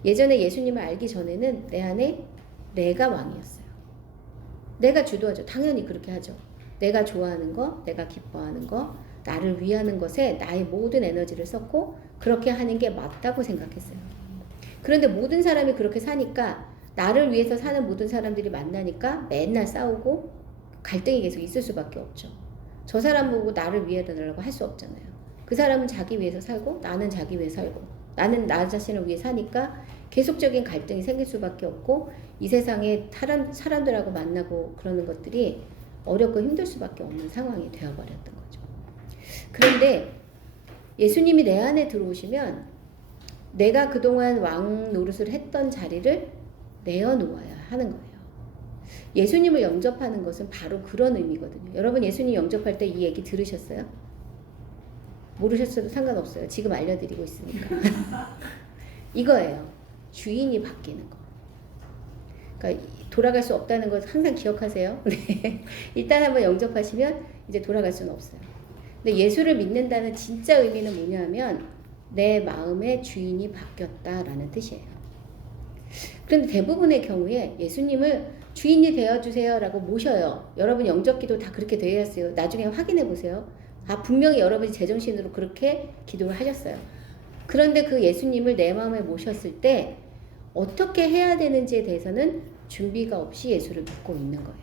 예전에 예수님을 알기 전에는 내 안에 내가 왕이었어요. 내가 주도하죠. 당연히 그렇게 하죠. 내가 좋아하는 거, 내가 기뻐하는 거, 나를 위하는 것에 나의 모든 에너지를 썼고 그렇게 하는 게 맞다고 생각했어요. 그런데 모든 사람이 그렇게 사니까 나를 위해서 사는 모든 사람들이 만나니까 맨날 싸우고 갈등이 계속 있을 수밖에 없죠. 저 사람 보고 나를 위해달라고 할 수 없잖아요. 그 사람은 자기 위해서 살고 나는 자기 위해 살고 나는 나 자신을 위해 사니까 계속적인 갈등이 생길 수밖에 없고 이 세상에 사람들하고 만나고 그러는 것들이 어렵고 힘들 수밖에 없는 상황이 되어버렸던 거죠. 그런데 예수님이 내 안에 들어오시면 내가 그동안 왕 노릇을 했던 자리를 내어놓아야 하는 거예요. 예수님을 영접하는 것은 바로 그런 의미거든요. 여러분 예수님 영접할 때 이 얘기 들으셨어요? 모르셨어도 상관없어요. 지금 알려드리고 있으니까. 이거예요. 주인이 바뀌는 거. 그러니까 돌아갈 수 없다는 것 항상 기억하세요. 네. 일단 한번 영접하시면 이제 돌아갈 수는 없어요. 근데 예수를 믿는다는 진짜 의미는 뭐냐면 내 마음의 주인이 바뀌었다라는 뜻이에요. 그런데 대부분의 경우에 예수님을 주인이 되어주세요라고 모셔요. 여러분 영접기도 다 그렇게 되었어요. 나중에 확인해 보세요. 분명히 여러분이 제정신으로 그렇게 기도를 하셨어요. 그런데 그 예수님을 내 마음에 모셨을 때 어떻게 해야 되는지에 대해서는 준비가 없이 예수를 믿고 있는 거예요.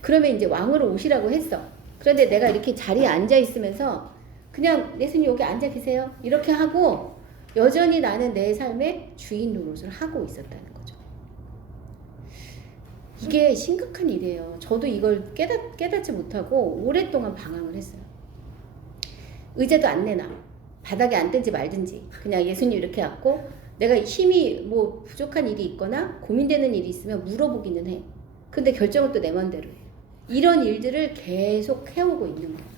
그러면 이제 왕으로 오시라고 했어. 그런데 내가 이렇게 자리에 앉아 있으면서 그냥 예수님 여기 앉아 계세요. 이렇게 하고 여전히 나는 내 삶의 주인 노릇을 하고 있었다는 거죠. 이게 심각한 일이에요. 저도 이걸 깨닫지 못하고 오랫동안 방황을 했어요. 의자도 안 내놔. 바닥에 앉든지 말든지 그냥 예수님 이렇게 앉고 내가 힘이 뭐 부족한 일이 있거나 고민되는 일이 있으면 물어보기는 해. 근데 결정은 또 내 맘대로 해. 이런 일들을 계속 해오고 있는 거예요.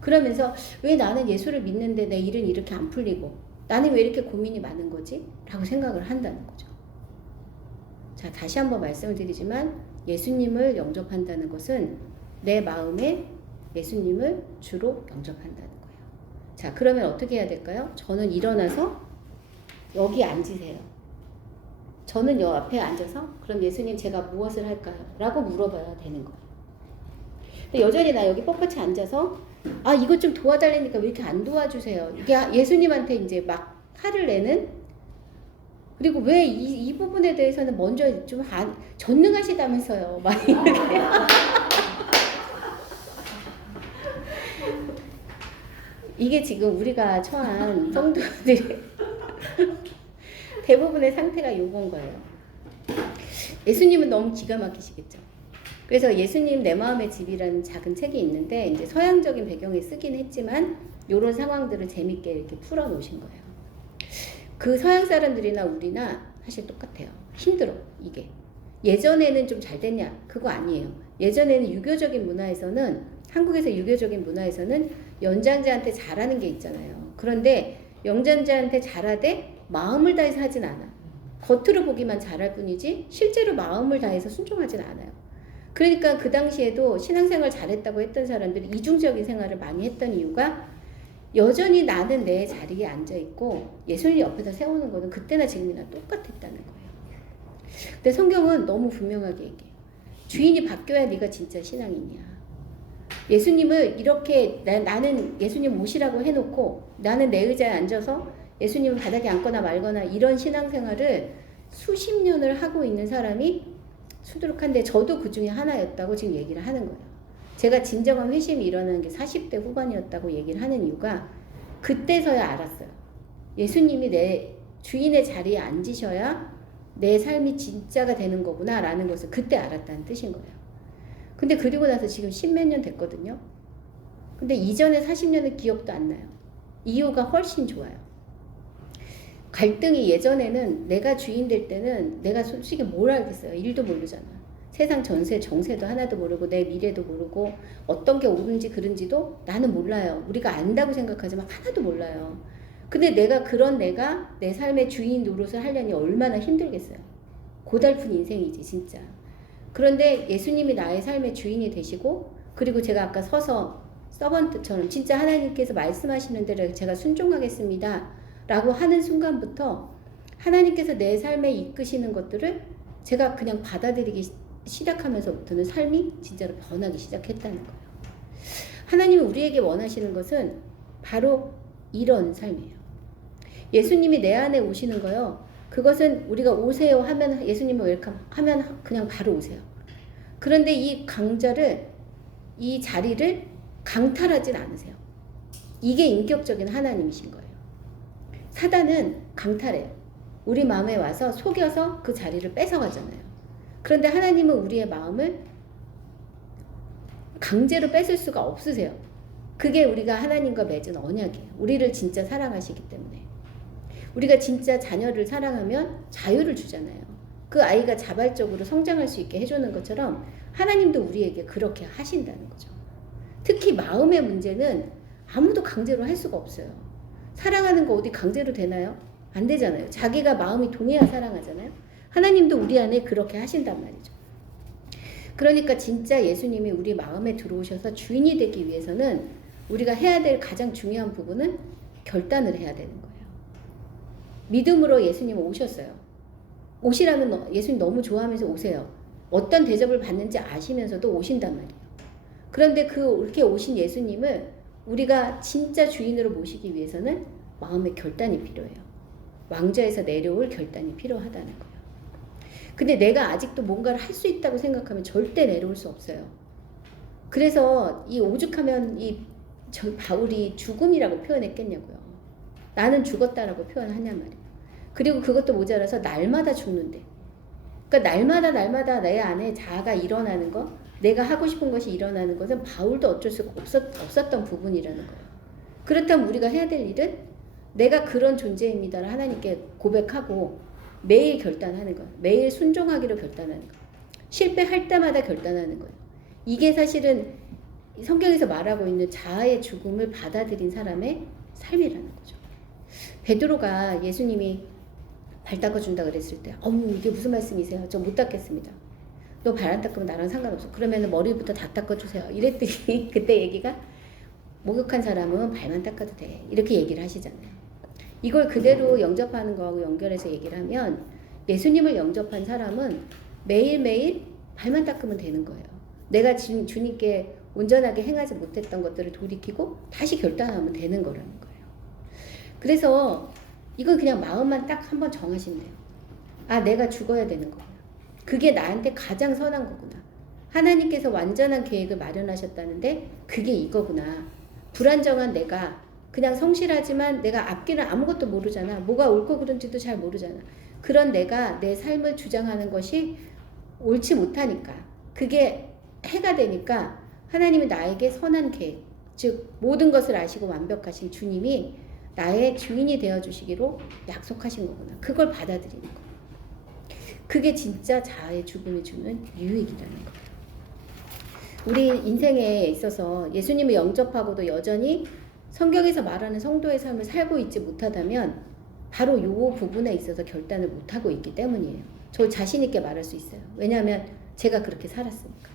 그러면서 왜 나는 예수를 믿는데 내 일은 이렇게 안 풀리고 나는 왜 이렇게 고민이 많은 거지? 라고 생각을 한다는 거죠. 자, 다시 한번 말씀을 드리지만 예수님을 영접한다는 것은 내 마음에 예수님을 주로 영접한다는 거예요. 자, 그러면 어떻게 해야 될까요? 저는 일어나서 여기 앉으세요. 저는 여 앞에 앉아서 그럼 예수님 제가 무엇을 할까요? 라고 물어봐야 되는 거예요. 근데 여전히 나 여기 뻣뻣이 앉아서 이것 좀 도와달라니까 왜 이렇게 안 도와주세요? 이게 예수님한테 이제 막 화를 내는 그리고 왜 이 부분에 대해서는 먼저 좀 전능하시다면서요. 막 이렇게. 이게 지금 우리가 처한 성도들의 대부분의 상태가 요건 거예요. 예수님은 너무 기가 막히시겠죠. 그래서 예수님 내 마음의 집이라는 작은 책이 있는데 이제 서양적인 배경에 쓰긴 했지만 이런 상황들을 재밌게 이렇게 풀어 놓으신 거예요. 그 서양 사람들이나 우리나 사실 똑같아요. 힘들어 이게. 예전에는 좀 잘 됐냐? 그거 아니에요. 예전에는 유교적인 문화에서는 한국에서 유교적인 문화에서는 연장자한테 잘하는 게 있잖아요. 그런데 연장자한테 잘하되 마음을 다해서 하진 않아. 겉으로 보기만 잘할 뿐이지 실제로 마음을 다해서 순종하진 않아요. 그러니까 그 당시에도 신앙생활 잘했다고 했던 사람들이 이중적인 생활을 많이 했던 이유가 여전히 나는 내 자리에 앉아있고 예수님 옆에다 세우는 거는 그때나 지금이나 똑같았다는 거예요. 근데 성경은 너무 분명하게 얘기해요. 주인이 바뀌어야 네가 진짜 신앙이냐. 예수님을 이렇게 나는 예수님 모시라고 해놓고 나는 내 의자에 앉아서 예수님은 바닥에 앉거나 말거나 이런 신앙생활을 수십 년을 하고 있는 사람이 수두룩한데 저도 그 중에 하나였다고 지금 얘기를 하는 거예요. 제가 진정한 회심이 일어나는 게 40대 후반이었다고 얘기를 하는 이유가 그때서야 알았어요. 예수님이 내 주인의 자리에 앉으셔야 내 삶이 진짜가 되는 거구나 라는 것을 그때 알았다는 뜻인 거예요. 근데 그리고 나서 지금 10몇 년 됐거든요. 근데 이전에 40년의 기억도 안 나요. 이유가 훨씬 좋아요. 갈등이 예전에는 내가 주인 될 때는 내가 솔직히 뭘 알겠어요. 일도 모르잖아. 세상 전세, 정세도 하나도 모르고 내 미래도 모르고 어떤 게 옳은지 그른지도 나는 몰라요. 우리가 안다고 생각하지만 하나도 몰라요. 근데 내가 내 삶의 주인 노릇을 하려니 얼마나 힘들겠어요. 고달픈 인생이지 진짜. 그런데 예수님이 나의 삶의 주인이 되시고 그리고 제가 아까 서서 서번트처럼 진짜 하나님께서 말씀하시는 대로 제가 순종하겠습니다 라고 하는 순간부터 하나님께서 내 삶에 이끄시는 것들을 제가 그냥 받아들이기 시작하면서부터는 삶이 진짜로 변하기 시작했다는 거예요. 하나님이 우리에게 원하시는 것은 바로 이런 삶이에요. 예수님이 내 안에 오시는 거요. 그것은 우리가 오세요 하면 예수님을 웰컴 하면 그냥 바로 오세요. 그런데 이 자리를 강탈하진 않으세요. 이게 인격적인 하나님이신 거예요. 사단은 강탈해요. 우리 마음에 와서 속여서 그 자리를 뺏어가잖아요. 그런데 하나님은 우리의 마음을 강제로 뺏을 수가 없으세요. 그게 우리가 하나님과 맺은 언약이에요. 우리를 진짜 사랑하시기 때문에. 우리가 진짜 자녀를 사랑하면 자유를 주잖아요. 그 아이가 자발적으로 성장할 수 있게 해주는 것처럼 하나님도 우리에게 그렇게 하신다는 거죠. 특히 마음의 문제는 아무도 강제로 할 수가 없어요. 사랑하는 거 어디 강제로 되나요? 안 되잖아요. 자기가 마음이 동해야 사랑하잖아요. 하나님도 우리 안에 그렇게 하신단 말이죠. 그러니까 진짜 예수님이 우리 마음에 들어오셔서 주인이 되기 위해서는 우리가 해야 될 가장 중요한 부분은 결단을 해야 되는 거예요. 믿음으로 예수님은 오셨어요. 오시라면 예수님 너무 좋아하면서 오세요. 어떤 대접을 받는지 아시면서도 오신단 말이에요. 그런데 그렇게 오신 예수님을 우리가 진짜 주인으로 모시기 위해서는 마음의 결단이 필요해요. 왕좌에서 내려올 결단이 필요하다는 거예요. 근데 내가 아직도 뭔가를 할 수 있다고 생각하면 절대 내려올 수 없어요. 그래서 이 오죽하면 바울이 죽음이라고 표현했겠냐고요. 나는 죽었다라고 표현하냔 말이에요. 그리고 그것도 모자라서 날마다 죽는데. 그러니까 날마다 내 안에 자아가 일어나는 거, 내가 하고 싶은 것이 일어나는 것은 바울도 어쩔 수가 없었던 부분이라는 거예요. 그렇다면 우리가 해야 될 일은 내가 그런 존재입니다를 하나님께 고백하고 매일 결단하는 거예요. 매일 순종하기로 결단하는 거예요. 실패할 때마다 결단하는 거예요. 이게 사실은 성경에서 말하고 있는 자아의 죽음을 받아들인 사람의 삶이라는 거죠. 베드로가 예수님이 발 닦아준다 그랬을 때 이게 무슨 말씀이세요? 저 못 닦겠습니다. 너 발 안 닦으면 나랑 상관없어. 그러면 머리부터 다 닦아주세요. 이랬더니 그때 얘기가 목욕한 사람은 발만 닦아도 돼. 이렇게 얘기를 하시잖아요. 이걸 그대로 영접하는 거하고 연결해서 얘기를 하면 예수님을 영접한 사람은 매일매일 발만 닦으면 되는 거예요. 내가 주님께 온전하게 행하지 못했던 것들을 돌이키고 다시 결단하면 되는 거라는 거예요. 그래서 이건 그냥 마음만 딱 한번 정하시면 돼요. 아, 내가 죽어야 되는 거구나. 그게 나한테 가장 선한 거구나. 하나님께서 완전한 계획을 마련하셨다는데 그게 이거구나. 불안정한 내가 그냥 성실하지만 내가 앞길은 아무것도 모르잖아. 뭐가 옳고 그른지도 잘 모르잖아. 그런 내가 내 삶을 주장하는 것이 옳지 못하니까 그게 해가 되니까 하나님은 나에게 선한 계획, 즉 모든 것을 아시고 완벽하신 주님이 나의 주인이 되어주시기로 약속하신 거구나. 그걸 받아들이는 거예요. 그게 진짜 자아의 죽음이 주는 유익이라는 거예요. 우리 인생에 있어서 예수님을 영접하고도 여전히 성경에서 말하는 성도의 삶을 살고 있지 못하다면 바로 이 부분에 있어서 결단을 못하고 있기 때문이에요. 저 자신 있게 말할 수 있어요. 왜냐하면 제가 그렇게 살았으니까.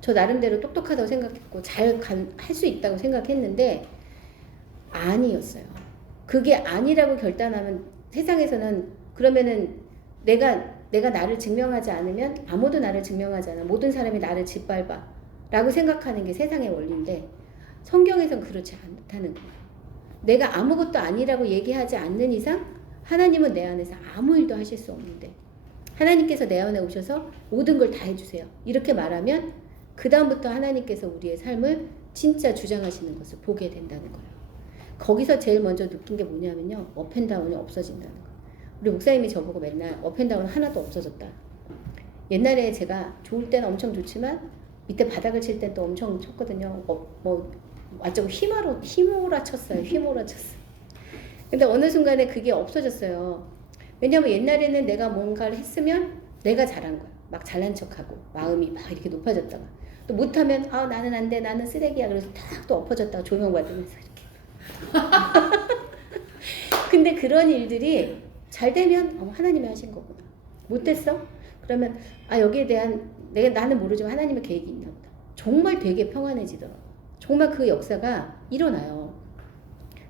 저 나름대로 똑똑하다고 생각했고 잘 할 수 있다고 생각했는데 아니었어요. 그게 아니라고 결단하면 세상에서는 그러면은 내가 나를 증명하지 않으면 아무도 나를 증명하지 않아. 모든 사람이 나를 짓밟아 라고 생각하는 게 세상의 원리인데 성경에선 그렇지 않다는 거예요. 내가 아무것도 아니라고 얘기하지 않는 이상 하나님은 내 안에서 아무 일도 하실 수 없는데 하나님께서 내 안에 오셔서 모든 걸 다 해주세요. 이렇게 말하면 그 다음부터 하나님께서 우리의 삶을 진짜 주장하시는 것을 보게 된다는 거예요. 거기서 제일 먼저 느낀 게 뭐냐면요. 업앤다운이 없어진다는 거예요. 우리 목사님이 저보고 맨날 업앤다운 하나도 없어졌다. 옛날에 제가 좋을 때는 엄청 좋지만 밑에 바닥을 칠 땐 또 엄청 쳤거든요. 완전 휘몰아쳤어요. 휘몰아쳤어요. 근데 어느 순간에 그게 없어졌어요. 왜냐면 옛날에는 내가 뭔가를 했으면 내가 잘한 거야. 막 잘난 척하고 마음이 막 이렇게 높아졌다가 또 못하면 아 나는 안 돼, 나는 쓰레기야. 그래서 탁 또 엎어졌다가 조명받으면서 이렇게. 근데 그런 일들이 잘 되면 하나님이 하신 거구나. 못됐어? 그러면 아 여기에 대한 나는 모르지만 하나님의 계획이 있나 보다. 정말 되게 평안해지더라고. 정말 그 역사가 일어나요.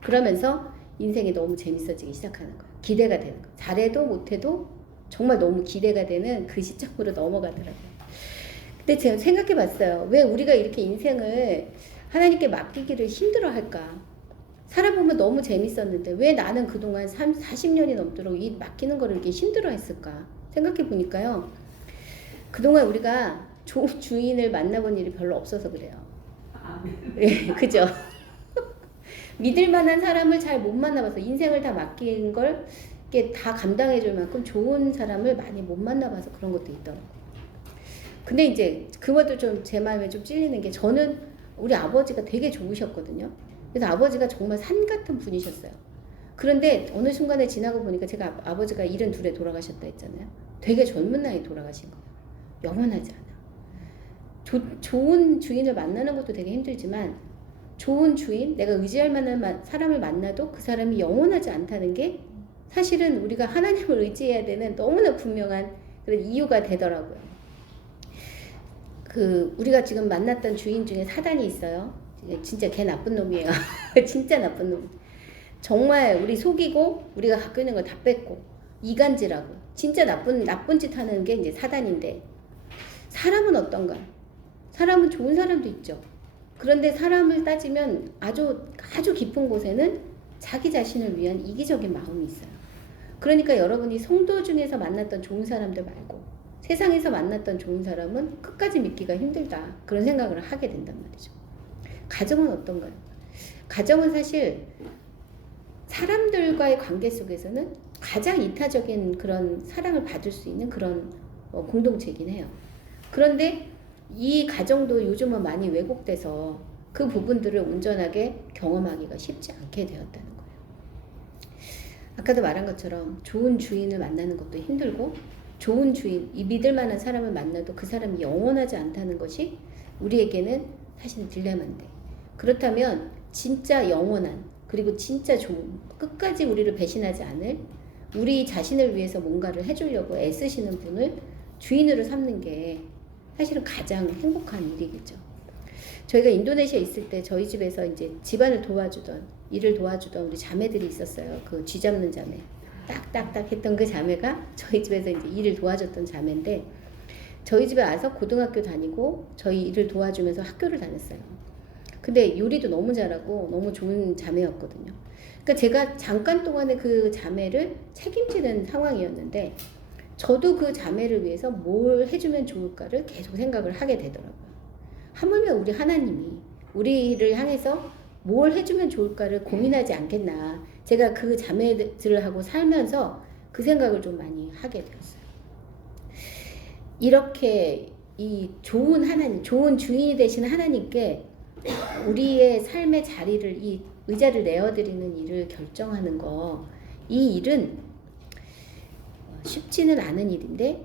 그러면서 인생이 너무 재밌어지기 시작하는 거예요. 기대가 되는 거예요. 잘해도 못해도 정말 너무 기대가 되는 그 시점으로 넘어가더라고요. 근데 제가 생각해 봤어요. 왜 우리가 이렇게 인생을 하나님께 맡기기를 힘들어 할까? 살아보면 너무 재밌었는데 왜 나는 그동안 40년이 넘도록 이 맡기는 거를 이렇게 힘들어 했을까? 생각해 보니까요. 그동안 우리가 좋은 주인을 만나본 일이 별로 없어서 그래요. 네, 그죠? 믿을 만한 사람을 잘 못 만나봐서 인생을 다 맡긴 걸 이렇게 다 감당해 줄 만큼 좋은 사람을 많이 못 만나봐서 그런 것도 있더라고요. 근데 이제 그것도 좀 제 마음에 좀 찔리는 게 저는 우리 아버지가 되게 좋으셨거든요. 그래서 아버지가 정말 산 같은 분이셨어요. 그런데 어느 순간에 지나고 보니까 제가 아버지가 72에 돌아가셨다 했잖아요. 되게 젊은 나이에 돌아가신 거예요. 영원하지 않아. 좋은 주인을 만나는 것도 되게 힘들지만 좋은 주인, 내가 의지할 만한 사람을 만나도 그 사람이 영원하지 않다는 게 사실은 우리가 하나님을 의지해야 되는 너무나 분명한 그런 이유가 되더라고요. 우리가 지금 만났던 주인 중에 사단이 있어요. 진짜 걔 나쁜 놈이에요. 진짜 나쁜 놈. 정말 우리 속이고 우리가 갖고 있는 거 다 뺏고 이간질하고 진짜 나쁜 짓 하는 게 이제 사단인데 사람은 어떤가? 사람은 좋은 사람도 있죠. 그런데 사람을 따지면 아주 깊은 곳에는 자기 자신을 위한 이기적인 마음이 있어요. 그러니까 여러분이 성도 중에서 만났던 좋은 사람들 말고 세상에서 만났던 좋은 사람은 끝까지 믿기가 힘들다. 그런 생각을 하게 된단 말이죠. 가정은 어떤가요? 가정은 사실 사람들과의 관계 속에서는 가장 이타적인 그런 사랑을 받을 수 있는 그런 공동체이긴 해요. 그런데 이 가정도 요즘은 많이 왜곡돼서 그 부분들을 온전하게 경험하기가 쉽지 않게 되었다는 거예요. 아까도 말한 것처럼 좋은 주인을 만나는 것도 힘들고 좋은 주인, 이 믿을 만한 사람을 만나도 그 사람이 영원하지 않다는 것이 우리에게는 사실은 딜레마인데 그렇다면 진짜 영원한 그리고 진짜 좋은 끝까지 우리를 배신하지 않을 우리 자신을 위해서 뭔가를 해주려고 애쓰시는 분을 주인으로 삼는 게 사실은 가장 행복한 일이겠죠. 저희가 인도네시아에 있을 때 저희 집에서 이제 집안을 도와주던 일을 도와주던 우리 자매들이 있었어요. 그 쥐 잡는 자매. 딱딱딱 했던 그 자매가 저희 집에서 이제 일을 도와줬던 자매인데 저희 집에 와서 고등학교 다니고 저희 일을 도와주면서 학교를 다녔어요. 근데 요리도 너무 잘하고 너무 좋은 자매였거든요. 그러니까 제가 잠깐 동안에 그 자매를 책임지는 상황이었는데 저도 그 자매를 위해서 뭘 해주면 좋을까를 계속 생각을 하게 되더라고요. 하물며 우리 하나님이 우리를 향해서 뭘 해주면 좋을까를 고민하지 않겠나. 제가 그 자매들을 하고 살면서 그 생각을 좀 많이 하게 되었어요. 이렇게 이 좋은 하나님, 좋은 주인이 되신 하나님께 우리의 삶의 자리를, 이 의자를 내어드리는 일을 결정하는 거, 이 일은 쉽지는 않은 일인데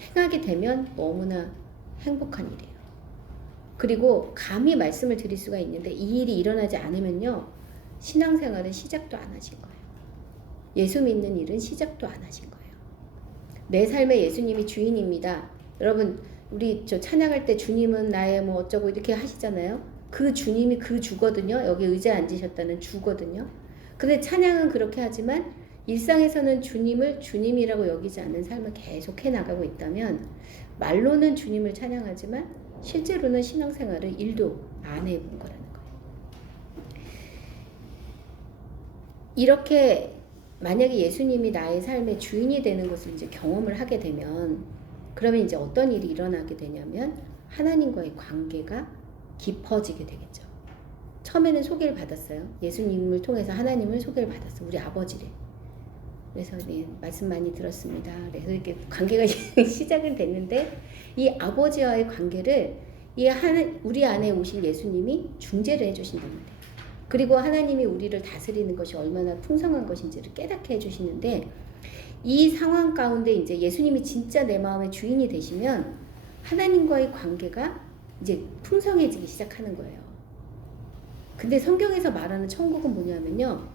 행하게 되면 너무나 행복한 일이에요. 그리고 감히 말씀을 드릴 수가 있는데 이 일이 일어나지 않으면요 신앙생활은 시작도 안 하신 거예요. 예수 믿는 일은 시작도 안 하신 거예요. 내 삶의 예수님이 주인입니다. 여러분 우리 저 찬양할 때 주님은 나의 뭐 어쩌고 이렇게 하시잖아요. 그 주님이 그 주거든요. 여기 의자에 앉으셨다는 주거든요. 근데 찬양은 그렇게 하지만 일상에서는 주님을 주님이라고 여기지 않는 삶을 계속 해나가고 있다면 말로는 주님을 찬양하지만 실제로는 신앙생활을 1도 안 해본 거라는 거예요. 이렇게 만약에 예수님이 나의 삶의 주인이 되는 것을 이제 경험을 하게 되면 그러면 이제 어떤 일이 일어나게 되냐면 하나님과의 관계가 깊어지게 되겠죠. 처음에는 소개를 받았어요. 예수님을 통해서 하나님을 소개를 받았어요. 우리 아버지를. 그래서 네, 말씀 많이 들었습니다. 그래서 이렇게 관계가 시작은 됐는데 이 아버지와의 관계를 우리 안에 오신 예수님이 중재를 해주신단 말이에요. 그리고 하나님이 우리를 다스리는 것이 얼마나 풍성한 것인지를 깨닫게 해주시는데 이 상황 가운데 이제 예수님이 진짜 내 마음의 주인이 되시면 하나님과의 관계가 이제 풍성해지기 시작하는 거예요. 근데 성경에서 말하는 천국은 뭐냐면요.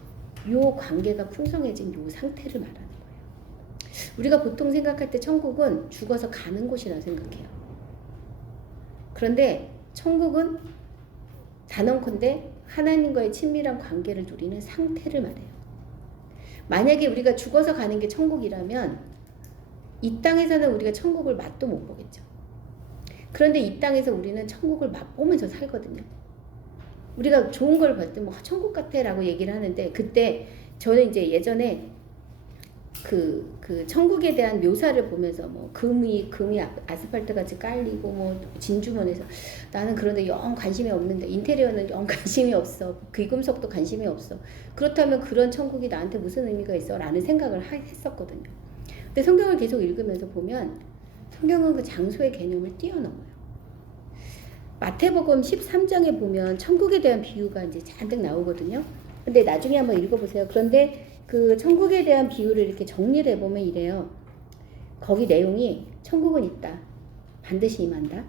요 관계가 풍성해진 요 상태를 말하는 거예요. 우리가 보통 생각할 때 천국은 죽어서 가는 곳이라 생각해요. 그런데 천국은 단언컨대 하나님과의 친밀한 관계를 누리는 상태를 말해요. 만약에 우리가 죽어서 가는 게 천국이라면 이 땅에서는 우리가 천국을 맛도 못 보겠죠. 그런데 이 땅에서 우리는 천국을 맛보면서 살거든요. 우리가 좋은 걸 볼 때 뭐 천국 같아 라고 얘기를 하는데 그때 저는 이제 예전에 그 천국에 대한 묘사를 보면서 뭐 금이 아스팔트 같이 깔리고 뭐 진주문에서 나는 그런데 영 관심이 없는데 인테리어는 영 관심이 없어 귀금속도 관심이 없어 그렇다면 그런 천국이 나한테 무슨 의미가 있어 라는 생각을 했었거든요. 근데 성경을 계속 읽으면서 보면 성경은 그 장소의 개념을 뛰어넘어요. 마태복음 13장에 보면 천국에 대한 비유가 이제 잔뜩 나오거든요. 근데 나중에 한번 읽어보세요. 그런데 그 천국에 대한 비유를 이렇게 정리를 해보면 이래요. 거기 내용이 천국은 있다. 반드시 임한다.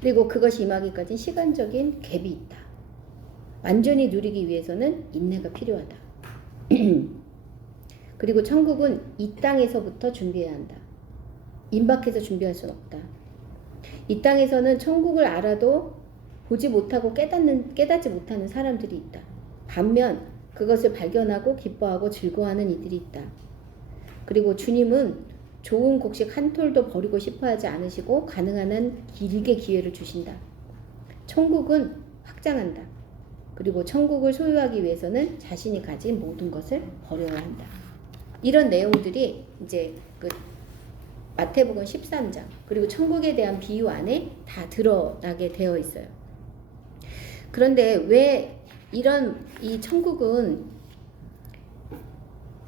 그리고 그것이 임하기까지 시간적인 갭이 있다. 완전히 누리기 위해서는 인내가 필요하다. 그리고 천국은 이 땅에서부터 준비해야 한다. 임박해서 준비할 수는 없다. 이 땅에서는 천국을 알아도 보지 못하고 깨닫지 못하는 사람들이 있다. 반면 그것을 발견하고 기뻐하고 즐거워하는 이들이 있다. 그리고 주님은 좋은 곡식 한 톨도 버리고 싶어 하지 않으시고 가능한 한 길게 기회를 주신다. 천국은 확장한다. 그리고 천국을 소유하기 위해서는 자신이 가진 모든 것을 버려야 한다. 이런 내용들이 이제 그 마태복음 13장 그리고 천국에 대한 비유 안에 다 드러나게 되어 있어요. 그런데 왜 이 천국은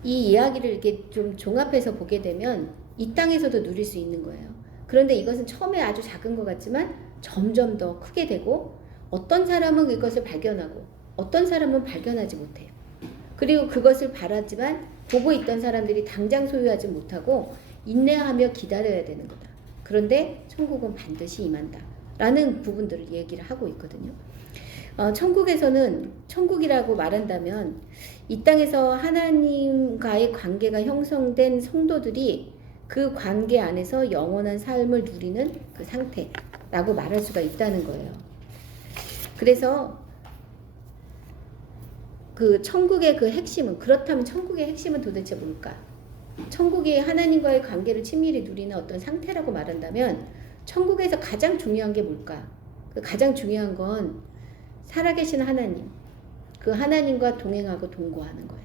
이 이야기를 이렇게 좀 종합해서 보게 되면 이 땅에서도 누릴 수 있는 거예요. 그런데 이것은 처음에 아주 작은 것 같지만 점점 더 크게 되고 어떤 사람은 이것을 발견하고 어떤 사람은 발견하지 못해요. 그리고 그것을 바랐지만 보고 있던 사람들이 당장 소유하지 못하고 인내하며 기다려야 되는 거다. 그런데 천국은 반드시 임한다. 라는 부분들을 얘기를 하고 있거든요. 천국에서는 천국이라고 말한다면 이 땅에서 하나님과의 관계가 형성된 성도들이 그 관계 안에서 영원한 삶을 누리는 그 상태라고 말할 수가 있다는 거예요. 그래서 그 천국의 그 핵심은 그렇다면 천국의 핵심은 도대체 뭘까? 천국이 하나님과의 관계를 친밀히 누리는 어떤 상태라고 말한다면 천국에서 가장 중요한 게 뭘까? 그 가장 중요한 건 살아계신 하나님, 그 하나님과 동행하고 동거하는 거예요.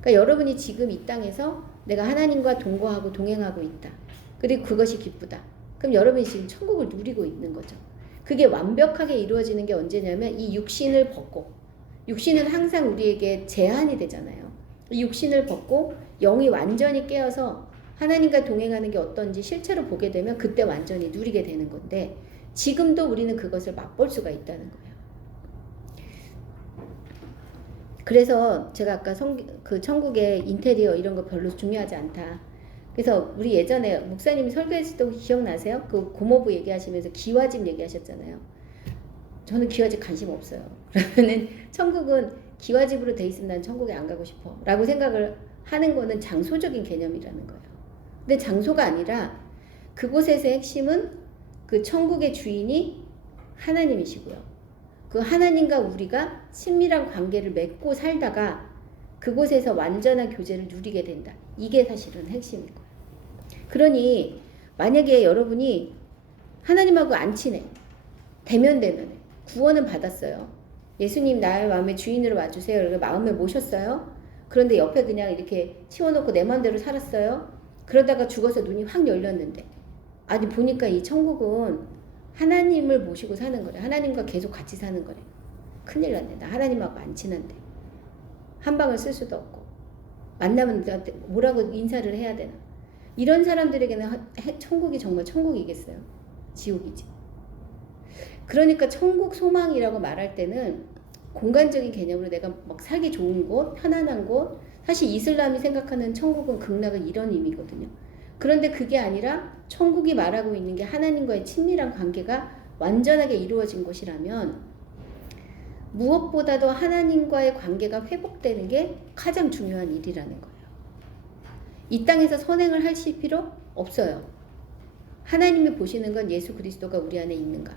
그러니까 여러분이 지금 이 땅에서 내가 하나님과 동거하고 동행하고 있다. 그리고 그것이 기쁘다. 그럼 여러분이 지금 천국을 누리고 있는 거죠. 그게 완벽하게 이루어지는 게 언제냐면 이 육신을 벗고, 육신은 항상 우리에게 제한이 되잖아요. 이 육신을 벗고 영이 완전히 깨어서 하나님과 동행하는 게 어떤지 실제로 보게 되면 그때 완전히 누리게 되는 건데 지금도 우리는 그것을 맛볼 수가 있다는 거예요. 그래서 제가 아까 그 천국의 인테리어 이런 거 별로 중요하지 않다. 그래서 우리 예전에 목사님이 설교했을 때 기억나세요? 그 고모부 얘기하시면서 기와집 얘기하셨잖아요. 저는 기와집 관심 없어요. 그러면은 천국은 기와집으로 돼 있으면 난 천국에 안 가고 싶어 라고 생각을 하는 거는 장소적인 개념이라는 거예요. 근데 장소가 아니라 그곳에서의 핵심은 그 천국의 주인이 하나님이시고요. 그 하나님과 우리가 친밀한 관계를 맺고 살다가 그곳에서 완전한 교제를 누리게 된다. 이게 사실은 핵심인 거예요. 그러니 만약에 여러분이 하나님하고 안 친해. 대면대면해. 구원은 받았어요. 예수님 나의 마음의 주인으로 와주세요. 그리고 마음에 모셨어요. 그런데 옆에 그냥 이렇게 치워놓고 내 마음대로 살았어요. 그러다가 죽어서 눈이 확 열렸는데 아니 보니까 이 천국은 하나님을 모시고 사는 거래. 하나님과 계속 같이 사는 거래. 큰일 났네. 나 하나님하고 안 친한데. 한 방을 쓸 수도 없고. 만나면 뭐라고 인사를 해야 되나. 이런 사람들에게는 천국이 정말 천국이겠어요? 지옥이지. 그러니까 천국 소망이라고 말할 때는 공간적인 개념으로 내가 막 살기 좋은 곳, 편안한 곳, 사실 이슬람이 생각하는 천국은 극락은 이런 의미거든요. 그런데 그게 아니라 천국이 말하고 있는 게 하나님과의 친밀한 관계가 완전하게 이루어진 곳이라면 무엇보다도 하나님과의 관계가 회복되는 게 가장 중요한 일이라는 거예요. 이 땅에서 선행을 하실 필요 없어요. 하나님이 보시는 건 예수 그리스도가 우리 안에 있는가.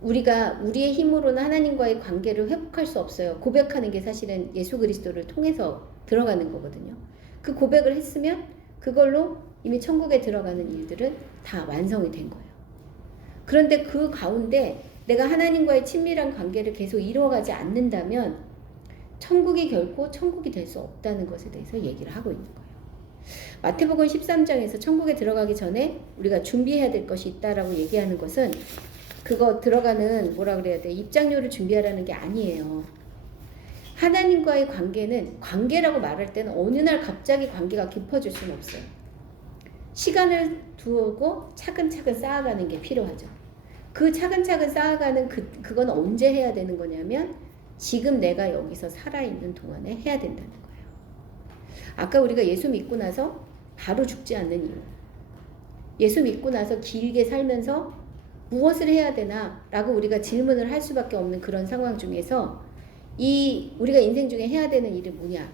우리가 우리의 힘으로는 하나님과의 관계를 회복할 수 없어요. 고백하는 게 사실은 예수 그리스도를 통해서 들어가는 거거든요. 그 고백을 했으면 그걸로 이미 천국에 들어가는 일들은 다 완성이 된 거예요. 그런데 그 가운데 내가 하나님과의 친밀한 관계를 계속 이루어가지 않는다면 천국이 결코 천국이 될 수 없다는 것에 대해서 얘기를 하고 있는 거예요. 마태복음 13장에서 천국에 들어가기 전에 우리가 준비해야 될 것이 있다라고 얘기하는 것은 그거 들어가는 뭐라 그래야 돼? 입장료를 준비하라는 게 아니에요. 하나님과의 관계는 관계라고 말할 때는 어느 날 갑자기 관계가 깊어질 수는 없어요. 시간을 두고 차근차근 쌓아가는 게 필요하죠. 그 차근차근 쌓아가는 그건 언제 해야 되는 거냐면 지금 내가 여기서 살아있는 동안에 해야 된다는 거예요. 아까 우리가 예수 믿고 나서 바로 죽지 않는 이유. 예수 믿고 나서 길게 살면서 무엇을 해야 되나 라고 우리가 질문을 할 수밖에 없는 그런 상황 중에서 우리가 인생 중에 해야 되는 일이 뭐냐?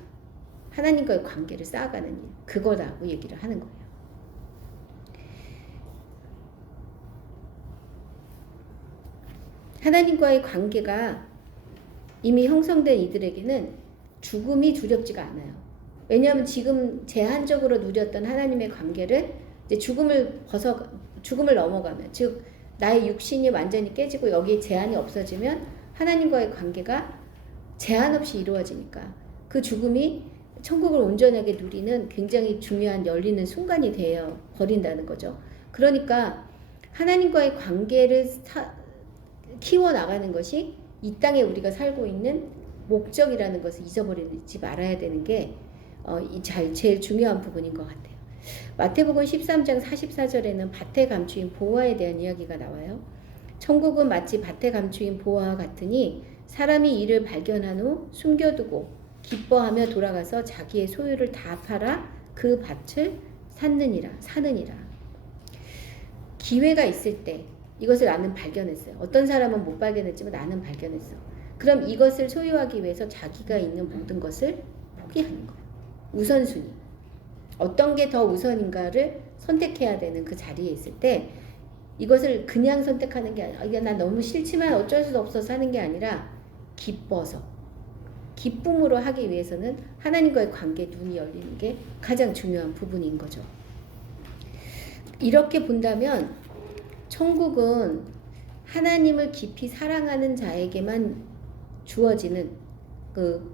하나님과의 관계를 쌓아가는 일. 그거라고 얘기를 하는 거예요. 하나님과의 관계가 이미 형성된 이들에게는 죽음이 두렵지가 않아요. 왜냐하면 지금 제한적으로 누렸던 하나님의 관계를 이제 죽음을 넘어가면, 즉 나의 육신이 완전히 깨지고 여기에 제한이 없어지면 하나님과의 관계가 제한 없이 이루어지니까 그 죽음이 천국을 온전하게 누리는 굉장히 중요한 열리는 순간이 되어 버린다는 거죠. 그러니까 하나님과의 관계를 키워나가는 것이 이 땅에 우리가 살고 있는 목적이라는 것을 잊어버리지 말아야 되는 게 제일 중요한 부분인 것 같아요. 마태복음 13장 44절에는 밭에 감추인 보화에 대한 이야기가 나와요. 천국은 마치 밭에 감추인 보화와 같으니 사람이 이를 발견한 후 숨겨두고 기뻐하며 돌아가서 자기의 소유를 다 팔아 그 밭을 사느니라. 기회가 있을 때 이것을 나는 발견했어요. 어떤 사람은 못 발견했지만 나는 발견했어. 그럼 이것을 소유하기 위해서 자기가 있는 모든 것을 포기하는 거예요. 우선순위. 어떤 게 더 우선인가를 선택해야 되는 그 자리에 있을 때 이것을 그냥 선택하는 게 아니라 이게 난 너무 싫지만 어쩔 수 없어서 하는 게 아니라 기뻐서 기쁨으로 하기 위해서는 하나님과의 관계에 눈이 열리는 게 가장 중요한 부분인 거죠. 이렇게 본다면 천국은 하나님을 깊이 사랑하는 자에게만 주어지는 그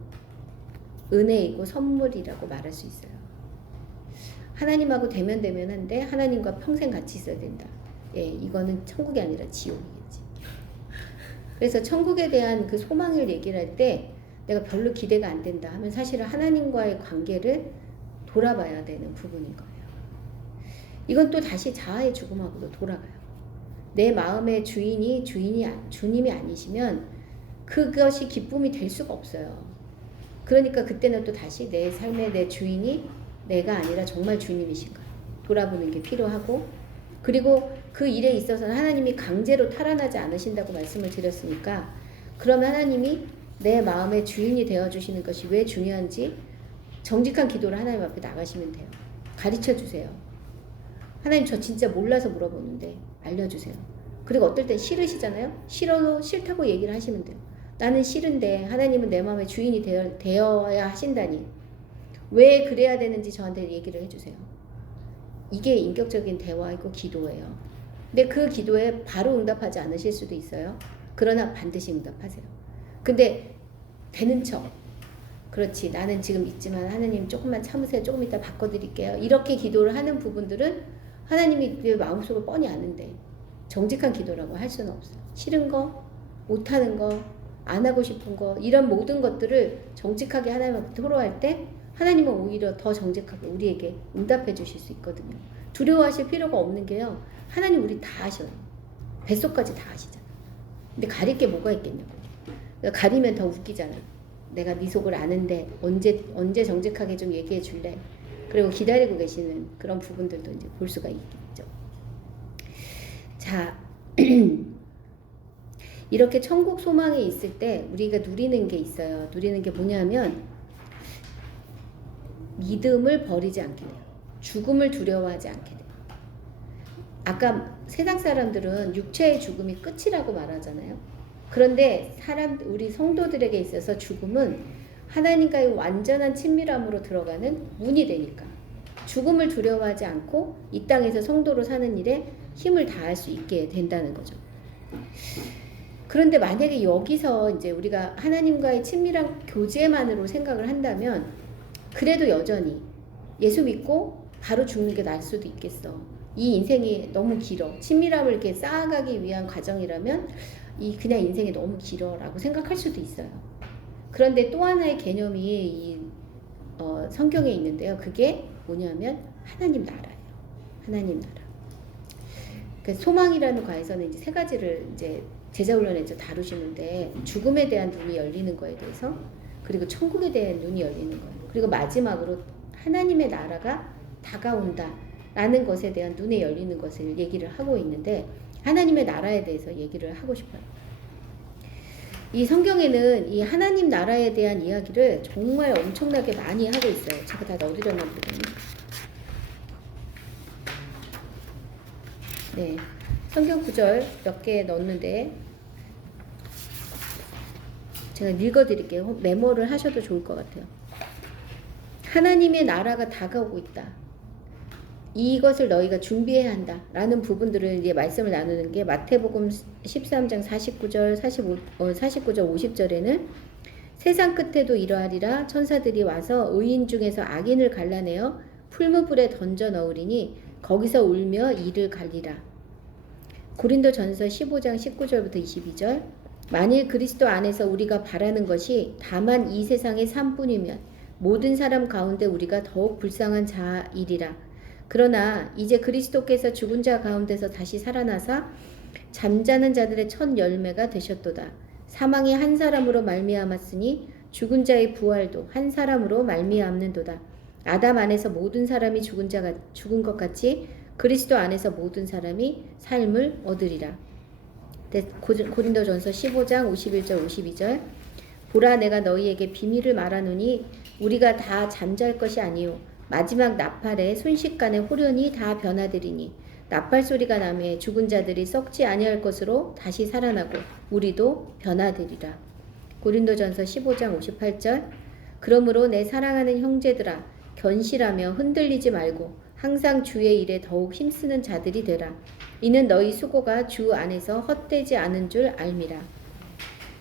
은혜이고 선물이라고 말할 수 있어요. 하나님하고 대면한데 하나님과 평생 같이 있어야 된다. 예, 이거는 천국이 아니라 지옥이겠지. 그래서 천국에 대한 그 소망을 얘기를 할 때 내가 별로 기대가 안 된다 하면 사실은 하나님과의 관계를 돌아봐야 되는 부분인 거예요. 이건 또 다시 자아의 죽음하고도 돌아가요. 내 마음의 주님이 아니시면 그것이 기쁨이 될 수가 없어요. 그러니까 그때는 또 다시 내 삶의 내 주인이 내가 아니라 정말 주님이신가 돌아보는 게 필요하고, 그리고 그 일에 있어서는 하나님이 강제로 탈환하지 않으신다고 말씀을 드렸으니까 그러면 하나님이 내 마음의 주인이 되어주시는 것이 왜 중요한지 정직한 기도를 하나님 앞에 나가시면 돼요. 가르쳐 주세요. 하나님 저 진짜 몰라서 물어보는데 알려주세요. 그리고 어떨 땐 싫으시잖아요. 싫어도 싫다고 얘기를 하시면 돼요. 나는 싫은데 하나님은 내 마음의 주인이 되어야 하신다니 왜 그래야 되는지 저한테 얘기를 해주세요. 이게 인격적인 대화이고 기도예요. 근데 그 기도에 바로 응답하지 않으실 수도 있어요. 그러나 반드시 응답하세요. 근데 되는 척 그렇지 나는 지금 있지만 하나님 조금만 참으세요. 조금 이따 바꿔드릴게요. 이렇게 기도를 하는 부분들은 하나님이 내 마음속을 뻔히 아는데 정직한 기도라고 할 수는 없어요. 싫은 거, 못하는 거, 안 하고 싶은 거 이런 모든 것들을 정직하게 하나님 앞에 토로할 때 하나님은 오히려 더 정직하게 우리에게 응답해 주실 수 있거든요. 두려워하실 필요가 없는 게요. 하나님 우리 다 아셔요. 뱃속까지 다 아시잖아요. 근데 가릴 게 뭐가 있겠냐고. 그러니까 가리면 더 웃기잖아. 내가 네 속을 아는데 언제 정직하게 좀 얘기해 줄래? 그리고 기다리고 계시는 그런 부분들도 이제 볼 수가 있겠죠. 자, 이렇게 천국 소망에 있을 때 우리가 누리는 게 있어요. 누리는 게 뭐냐면 믿음을 버리지 않게 돼요. 죽음을 두려워하지 않게 돼요. 아까 세상 사람들은 육체의 죽음이 끝이라고 말하잖아요. 그런데 우리 성도들에게 있어서 죽음은 하나님과의 완전한 친밀함으로 들어가는 문이 되니까 죽음을 두려워하지 않고 이 땅에서 성도로 사는 일에 힘을 다할 수 있게 된다는 거죠. 그런데 만약에 여기서 이제 우리가 하나님과의 친밀한 교제만으로 생각을 한다면 그래도 여전히 예수 믿고 바로 죽는 게 나을 수도 있겠어. 이 인생이 너무 길어. 친밀함을 이렇게 쌓아가기 위한 과정이라면 그냥 인생이 너무 길어라고 생각할 수도 있어요. 그런데 또 하나의 개념이 성경에 있는데요. 그게 뭐냐면 하나님 나라예요. 하나님 나라. 그래서 소망이라는 과에서는 이제 세 가지를 이제 제자훈련에서 다루시는데 죽음에 대한 눈이 열리는 거에 대해서 그리고 천국에 대한 눈이 열리는 거예요. 그리고 마지막으로 하나님의 나라가 다가온다 라는 것에 대한 눈에 열리는 것을 얘기를 하고 있는데 하나님의 나라에 대해서 얘기를 하고 싶어요. 이 성경에는 이 하나님 나라에 대한 이야기를 정말 엄청나게 많이 하고 있어요. 제가 다 넣어드렸나 보거든요. 네, 성경 구절 몇 개 넣었는데 제가 읽어드릴게요. 메모를 하셔도 좋을 것 같아요. 하나님의 나라가 다가오고 있다. 이것을 너희가 준비해야 한다. 라는 부분들을 이제 말씀을 나누는 게 마태복음 13장 49절, 49절, 50절에는 세상 끝에도 이러하리라 천사들이 와서 의인 중에서 악인을 갈라내어 풀무불에 던져 넣으리니 거기서 울며 이를 갈리라. 고린도전서 15장 19절부터 22절 만일 그리스도 안에서 우리가 바라는 것이 다만 이 세상의 삶뿐이면 모든 사람 가운데 우리가 더욱 불쌍한 자이리라. 그러나 이제 그리스도께서 죽은 자 가운데서 다시 살아나사 잠자는 자들의 첫 열매가 되셨도다. 사망이 한 사람으로 말미암았으니 죽은 자의 부활도 한 사람으로 말미암는도다. 아담 안에서 모든 사람이 죽은 것 같이 그리스도 안에서 모든 사람이 삶을 얻으리라. 고린도전서 15장 51절 52절 보라 내가 너희에게 비밀을 말하노니 우리가 다 잠잘 것이 아니요 마지막 나팔에 순식간에 홀연히 다 변화되리니 나팔 소리가 나매 죽은 자들이 썩지 아니할 것으로 다시 살아나고 우리도 변화되리라. 고린도전서 15장 58절 그러므로 내 사랑하는 형제들아 견실하며 흔들리지 말고 항상 주의 일에 더욱 힘쓰는 자들이 되라. 이는 너희 수고가 주 안에서 헛되지 않은 줄 알미라.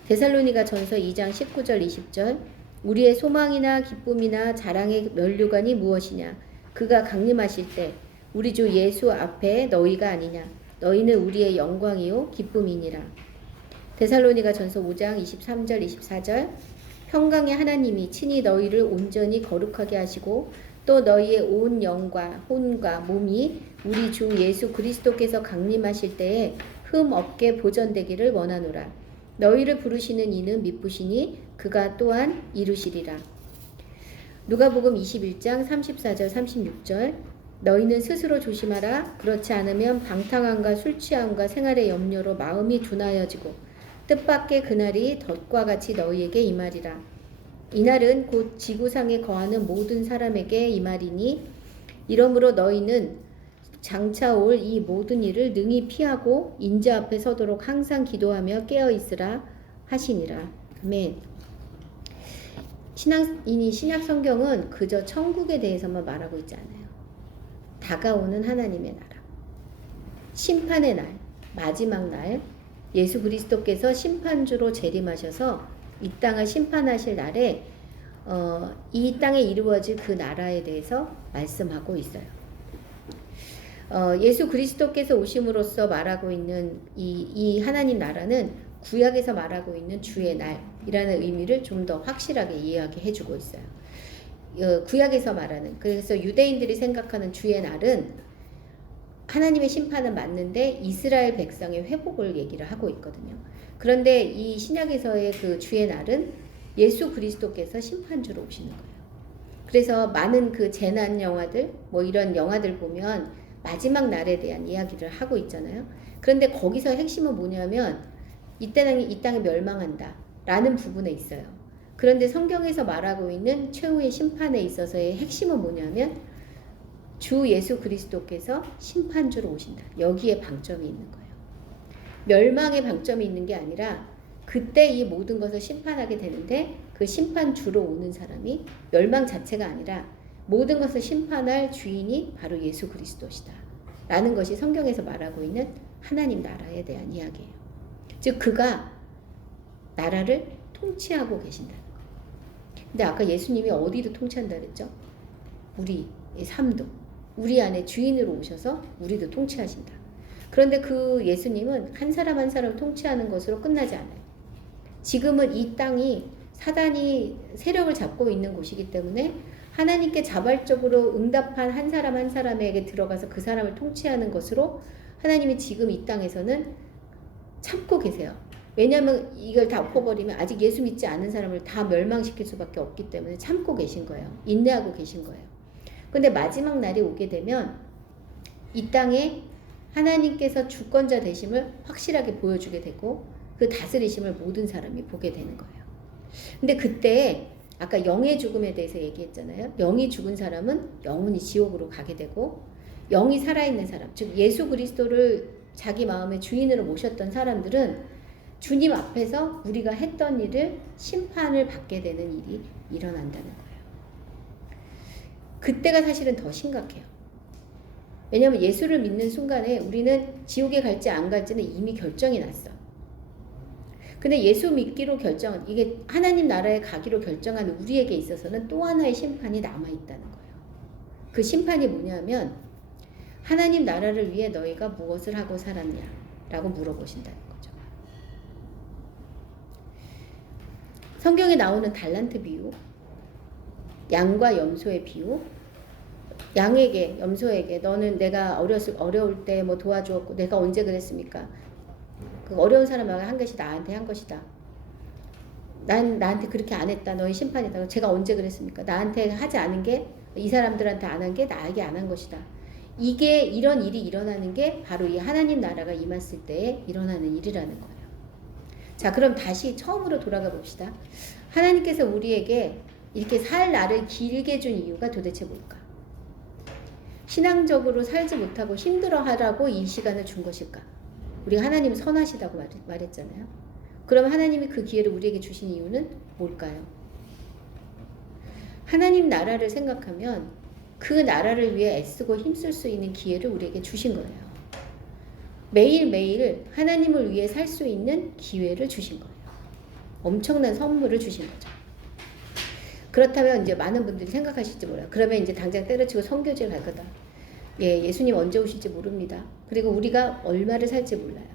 데살로니가 전서 2장 19절 20절 우리의 소망이나 기쁨이나 자랑의 면류관이 무엇이냐? 그가 강림하실 때 우리 주 예수 앞에 너희가 아니냐? 너희는 우리의 영광이요 기쁨이니라. 데살로니가 전서 5장 23절 24절 평강의 하나님이 친히 너희를 온전히 거룩하게 하시고 또 너희의 온 영과 혼과 몸이 우리 주 예수 그리스도께서 강림하실 때에 흠 없게 보존되기를 원하노라. 너희를 부르시는 이는 미쁘시니 그가 또한 이루시리라. 누가복음 21장 34절 36절 너희는 스스로 조심하라. 그렇지 않으면 방탕함과 술취함과 생활의 염려로 마음이 둔하여지고 뜻밖의 그날이 덫과 같이 너희에게 임하리라. 이날은 곧 지구상에 거하는 모든 사람에게 임하리니 이러므로 너희는 장차 올 이 모든 일을 능히 피하고 인자 앞에 서도록 항상 기도하며 깨어 있으라 하시니라. 아멘. 신약 성경은 그저 천국에 대해서만 말하고 있지 않아요. 다가오는 하나님의 나라, 심판의 날, 마지막 날, 예수 그리스도께서 심판주로 재림하셔서 이 땅을 심판하실 날에 이 땅에 이루어질 그 나라에 대해서 말씀하고 있어요. 예수 그리스도께서 오심으로써 말하고 있는 이 하나님 나라는 구약에서 말하고 있는 주의 날이라는 의미를 좀 더 확실하게 이야기해 주고 있어요. 구약에서 말하는, 그래서 유대인들이 생각하는 주의 날은 하나님의 심판은 맞는데 이스라엘 백성의 회복을 얘기를 하고 있거든요. 그런데 이 신약에서의 그 주의 날은 예수 그리스도께서 심판주로 오시는 거예요. 그래서 많은 그 재난 영화들, 뭐 이런 영화들 보면 마지막 날에 대한 이야기를 하고 있잖아요. 그런데 거기서 핵심은 뭐냐면 이 땅이 멸망한다 라는 부분에 있어요. 그런데 성경에서 말하고 있는 최후의 심판에 있어서의 핵심은 뭐냐면 주 예수 그리스도께서 심판주로 오신다. 여기에 방점이 있는 거예요. 멸망의 방점이 있는 게 아니라 그때 이 모든 것을 심판하게 되는데 그 심판주로 오는 사람이 멸망 자체가 아니라 모든 것을 심판할 주인이 바로 예수 그리스도시다. 라는 것이 성경에서 말하고 있는 하나님 나라에 대한 이야기예요. 즉 그가 나라를 통치하고 계신다는 거예요. 근데 아까 예수님이 어디도 통치한다 그랬죠? 우리의 삶도. 우리 안에 주인으로 오셔서 우리도 통치하신다. 그런데 그 예수님은 한 사람 한 사람을 통치하는 것으로 끝나지 않아요. 지금은 이 땅이 사단이 세력을 잡고 있는 곳이기 때문에 하나님께 자발적으로 응답한 한 사람 한 사람에게 들어가서 그 사람을 통치하는 것으로 하나님이 지금 이 땅에서는 참고 계세요. 왜냐하면 이걸 다 엎어버리면 아직 예수 믿지 않은 사람을 다 멸망시킬 수밖에 없기 때문에 참고 계신 거예요. 인내하고 계신 거예요. 근데 마지막 날이 오게 되면 이 땅에 하나님께서 주권자 되심을 확실하게 보여주게 되고 그 다스리심을 모든 사람이 보게 되는 거예요. 근데 그때 아까 영의 죽음에 대해서 얘기했잖아요. 영이 죽은 사람은 영원히 지옥으로 가게 되고 영이 살아있는 사람, 즉 예수 그리스도를 자기 마음의 주인으로 모셨던 사람들은 주님 앞에서 우리가 했던 일을 심판을 받게 되는 일이 일어난다는 거예요. 그때가 사실은 더 심각해요. 왜냐하면 예수를 믿는 순간에 우리는 지옥에 갈지 안 갈지는 이미 결정이 났어. 근데 예수 믿기로 이게 하나님 나라에 가기로 결정한 우리에게 있어서는 또 하나의 심판이 남아있다는 거예요. 그 심판이 뭐냐면 하나님 나라를 위해 너희가 무엇을 하고 살았냐 라고 물어보신다는 거죠. 성경에 나오는 달란트 비유, 양과 염소의 비유, 양에게, 염소에게 너는 내가 어려울 때 뭐 도와주었고 내가 언제 그랬습니까? 그 어려운 사람에게 한 것이 나한테 한 것이다. 난 나한테 그렇게 안 했다. 너희 심판이다. 제가 언제 그랬습니까? 나한테 하지 않은 게 이 사람들한테 안 한 게 나에게 안 한 것이다. 이게 이런 일이 일어나는 게 바로 이 하나님 나라가 임했을 때에 일어나는 일이라는 거예요. 자, 그럼 다시 처음으로 돌아가 봅시다. 하나님께서 우리에게 이렇게 살 날을 길게 준 이유가 도대체 뭘까? 신앙적으로 살지 못하고 힘들어하라고 이 시간을 준 것일까? 우리가 하나님은 선하시다고 말했잖아요. 그럼 하나님이 그 기회를 우리에게 주신 이유는 뭘까요? 하나님 나라를 생각하면 그 나라를 위해 애쓰고 힘쓸 수 있는 기회를 우리에게 주신 거예요. 매일매일 하나님을 위해 살 수 있는 기회를 주신 거예요. 엄청난 선물을 주신 거죠. 그렇다면 이제 많은 분들이 생각하실지 몰라요. 그러면 이제 당장 때려치고 선교지를 갈 거다. 예, 예수님 언제 오실지 모릅니다. 그리고 우리가 얼마를 살지 몰라요.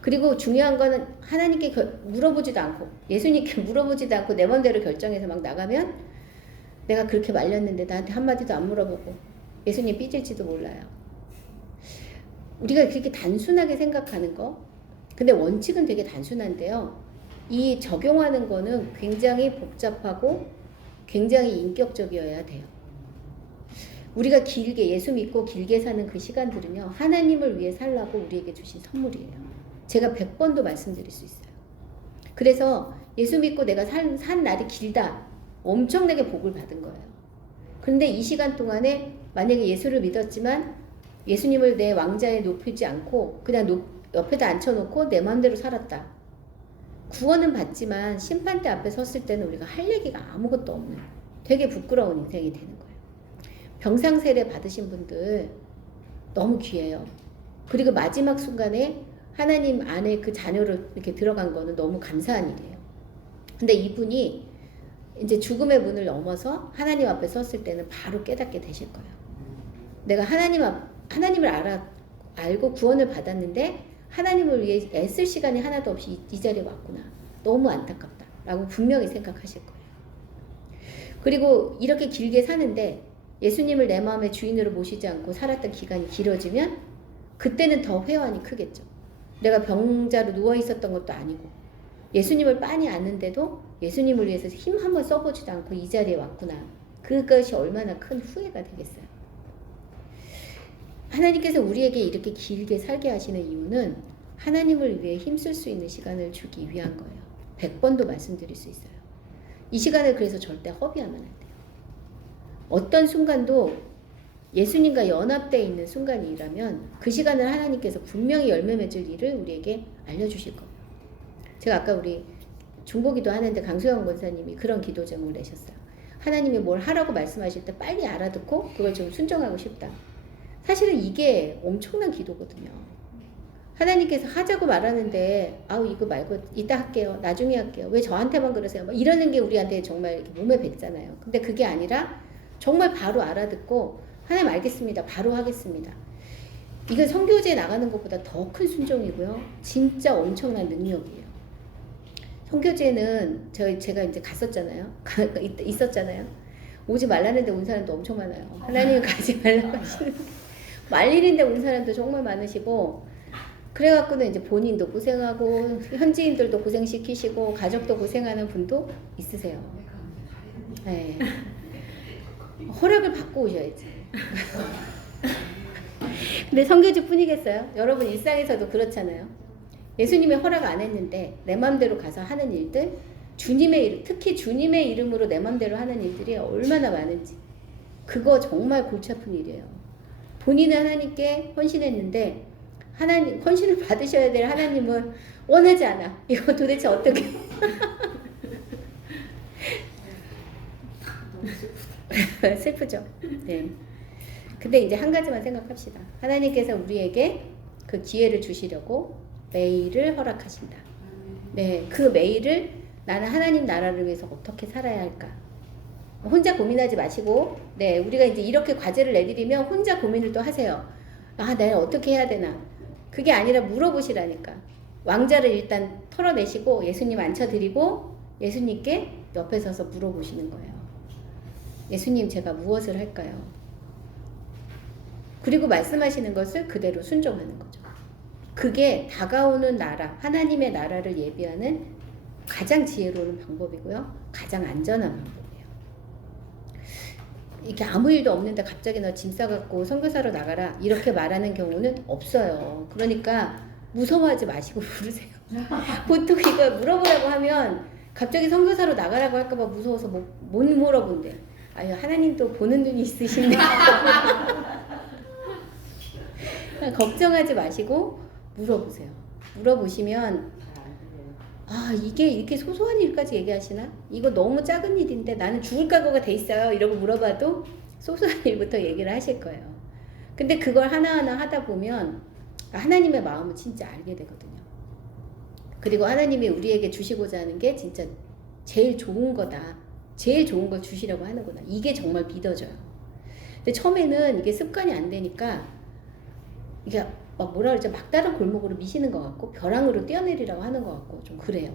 그리고 중요한 거는 하나님께 물어보지도 않고 예수님께 물어보지도 않고 내 맘대로 결정해서 막 나가면 내가 그렇게 말렸는데 나한테 한마디도 안 물어보고 예수님 삐질지도 몰라요. 우리가 그렇게 단순하게 생각하는 거, 근데 원칙은 되게 단순한데요. 이 적용하는 거는 굉장히 복잡하고 굉장히 인격적이어야 돼요. 우리가 길게 예수 믿고 길게 사는 그 시간들은요. 하나님을 위해 살라고 우리에게 주신 선물이에요. 제가 100번도 말씀드릴 수 있어요. 그래서 예수 믿고 내가 산 날이 길다. 엄청나게 복을 받은 거예요. 그런데 이 시간 동안에 만약에 예수를 믿었지만 예수님을 내 왕자에 높이지 않고 그냥 옆에다 앉혀놓고 내 마음대로 살았다. 구원은 받지만 심판대 앞에 섰을 때는 우리가 할 얘기가 아무것도 없는 되게 부끄러운 인생이 되는 거예요. 병상세례 받으신 분들 너무 귀해요. 그리고 마지막 순간에 하나님 안에 그 자녀로 이렇게 들어간 거는 너무 감사한 일이에요. 근데 이분이 이제 죽음의 문을 넘어서 하나님 앞에 섰을 때는 바로 깨닫게 되실 거예요. 내가 하나님을 알고 구원을 받았는데 하나님을 위해 애쓸 시간이 하나도 없이 이 자리에 왔구나. 너무 안타깝다. 라고 분명히 생각하실 거예요. 그리고 이렇게 길게 사는데 예수님을 내 마음의 주인으로 모시지 않고 살았던 기간이 길어지면 그때는 더 회환이 크겠죠. 내가 병자로 누워 있었던 것도 아니고 예수님을 빤히 아는데도 예수님을 위해서 힘 한번 써보지도 않고 이 자리에 왔구나. 그것이 얼마나 큰 후회가 되겠어요. 하나님께서 우리에게 이렇게 길게 살게 하시는 이유는 하나님을 위해 힘쓸 수 있는 시간을 주기 위한 거예요. 100번도 말씀드릴 수 있어요. 이 시간을 그래서 절대 허비하면 안 돼요. 어떤 순간도 예수님과 연합되어 있는 순간이라면 그 시간을 하나님께서 분명히 열매 맺을 일을 우리에게 알려주실 거예요. 제가 아까 우리 중보기도 하는데 강수영 권사님이 그런 기도 제목을 내셨어요. 하나님이 뭘 하라고 말씀하실 때 빨리 알아듣고 그걸 좀 순종하고 싶다. 사실은 이게 엄청난 기도거든요. 하나님께서 하자고 말하는데 아우 이거 말고 이따 할게요. 나중에 할게요. 왜 저한테만 그러세요? 막 이러는 게 우리한테 정말 이렇게 몸에 뱉잖아요. 근데 그게 아니라 정말 바로 알아듣고 하나님 알겠습니다. 바로 하겠습니다. 이건 선교지에 나가는 것보다 더 큰 순종이고요. 진짜 엄청난 능력이에요. 선교지에는 제가 이제 갔었잖아요. 있었잖아요. 오지 말라는데 온 사람도 엄청 많아요. 하나님 가지 말라고 하시는데 말일인데 온 사람도 정말 많으시고 그래갖고는 이제 본인도 고생하고 현지인들도 고생시키시고 가족도 고생하는 분도 있으세요. 네. 허락을 받고 오셔야지. 근데 선교지 뿐이겠어요? 여러분 일상에서도 그렇잖아요. 예수님의 허락 안 했는데 내 맘대로 가서 하는 일들, 주님의 이름, 특히 주님의 이름으로 내 맘대로 하는 일들이 얼마나 많은지 그거 정말 골치 아픈 일이에요. 본인은 하나님께 헌신했는데 하나님 헌신을 받으셔야 될 하나님은 원하지 않아. 이거 도대체 어떻게 슬프죠. 네. 근데 이제 한 가지만 생각합시다. 하나님께서 우리에게 그 기회를 주시려고 매일을 허락하신다. 네, 그 매일을 나는 하나님 나라를 위해서 어떻게 살아야 할까? 혼자 고민하지 마시고, 네, 우리가 이제 이렇게 과제를 내드리면 혼자 고민을 또 하세요. 아, 내가 어떻게 해야 되나? 그게 아니라 물어보시라니까. 왕자를 일단 털어내시고 예수님 앉혀드리고 예수님께 옆에 서서 물어보시는 거예요. 예수님, 제가 무엇을 할까요? 그리고 말씀하시는 것을 그대로 순종하는 거죠. 그게 다가오는 나라, 하나님의 나라를 예비하는 가장 지혜로운 방법이고요. 가장 안전한 방법이에요. 이렇게 아무 일도 없는데 갑자기 너 짐 싸갖고 선교사로 나가라 이렇게 말하는 경우는 없어요. 그러니까 무서워하지 마시고 부르세요. 보통 이거 물어보라고 하면 갑자기 선교사로 나가라고 할까봐 무서워서 못 물어본대. 아유, 하나님도 보는 눈이 있으신데 걱정하지 마시고 물어보세요. 물어보시면 아, 이게 이렇게 소소한 일까지 얘기하시나? 이거 너무 작은 일인데 나는 죽을 각오가 돼 있어요. 이러고 물어봐도 소소한 일부터 얘기를 하실 거예요. 근데 그걸 하나하나 하다 보면 하나님의 마음을 진짜 알게 되거든요. 그리고 하나님이 우리에게 주시고자 하는 게 진짜 제일 좋은 거다. 제일 좋은 걸 주시려고 하는구나. 이게 정말 믿어져요. 근데 처음에는 이게 습관이 안 되니까 이게 막 뭐라 그러죠? 막다른 골목으로 미시는 것 같고 벼랑으로 뛰어내리라고 하는 것 같고 좀 그래요.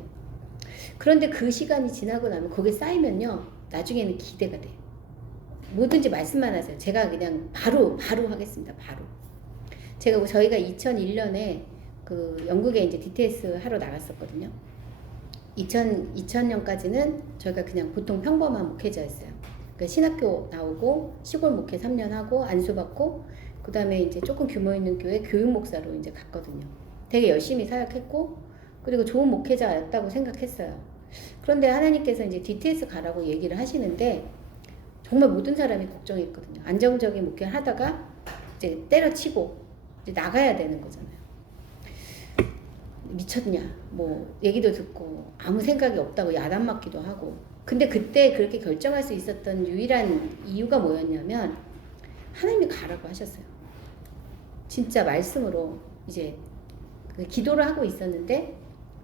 그런데 그 시간이 지나고 나면 거기에 쌓이면요. 나중에는 기대가 돼요. 뭐든지 말씀만 하세요. 제가 그냥 바로 하겠습니다. 바로. 저희가 2001년에 그 영국에 이제 DTS 하러 나갔었거든요. 2000년까지는 저희가 그냥 보통 평범한 목회자였어요. 그러니까 신학교 나오고 시골 목회 3년 하고 안수 받고 그 다음에 이제 조금 규모 있는 교회 교육 목사로 이제 갔거든요. 되게 열심히 사역했고 그리고 좋은 목회자였다고 생각했어요. 그런데 하나님께서 이제 DTS 가라고 얘기를 하시는데 정말 모든 사람이 걱정했거든요. 안정적인 목회를 하다가 이제 때려치고 이제 나가야 되는 거잖아요. 미쳤냐 뭐 얘기도 듣고 아무 생각이 없다고 야단 맞기도 하고. 근데 그때 그렇게 결정할 수 있었던 유일한 이유가 뭐였냐면 하나님이 가라고 하셨어요. 진짜 말씀으로 이제 기도를 하고 있었는데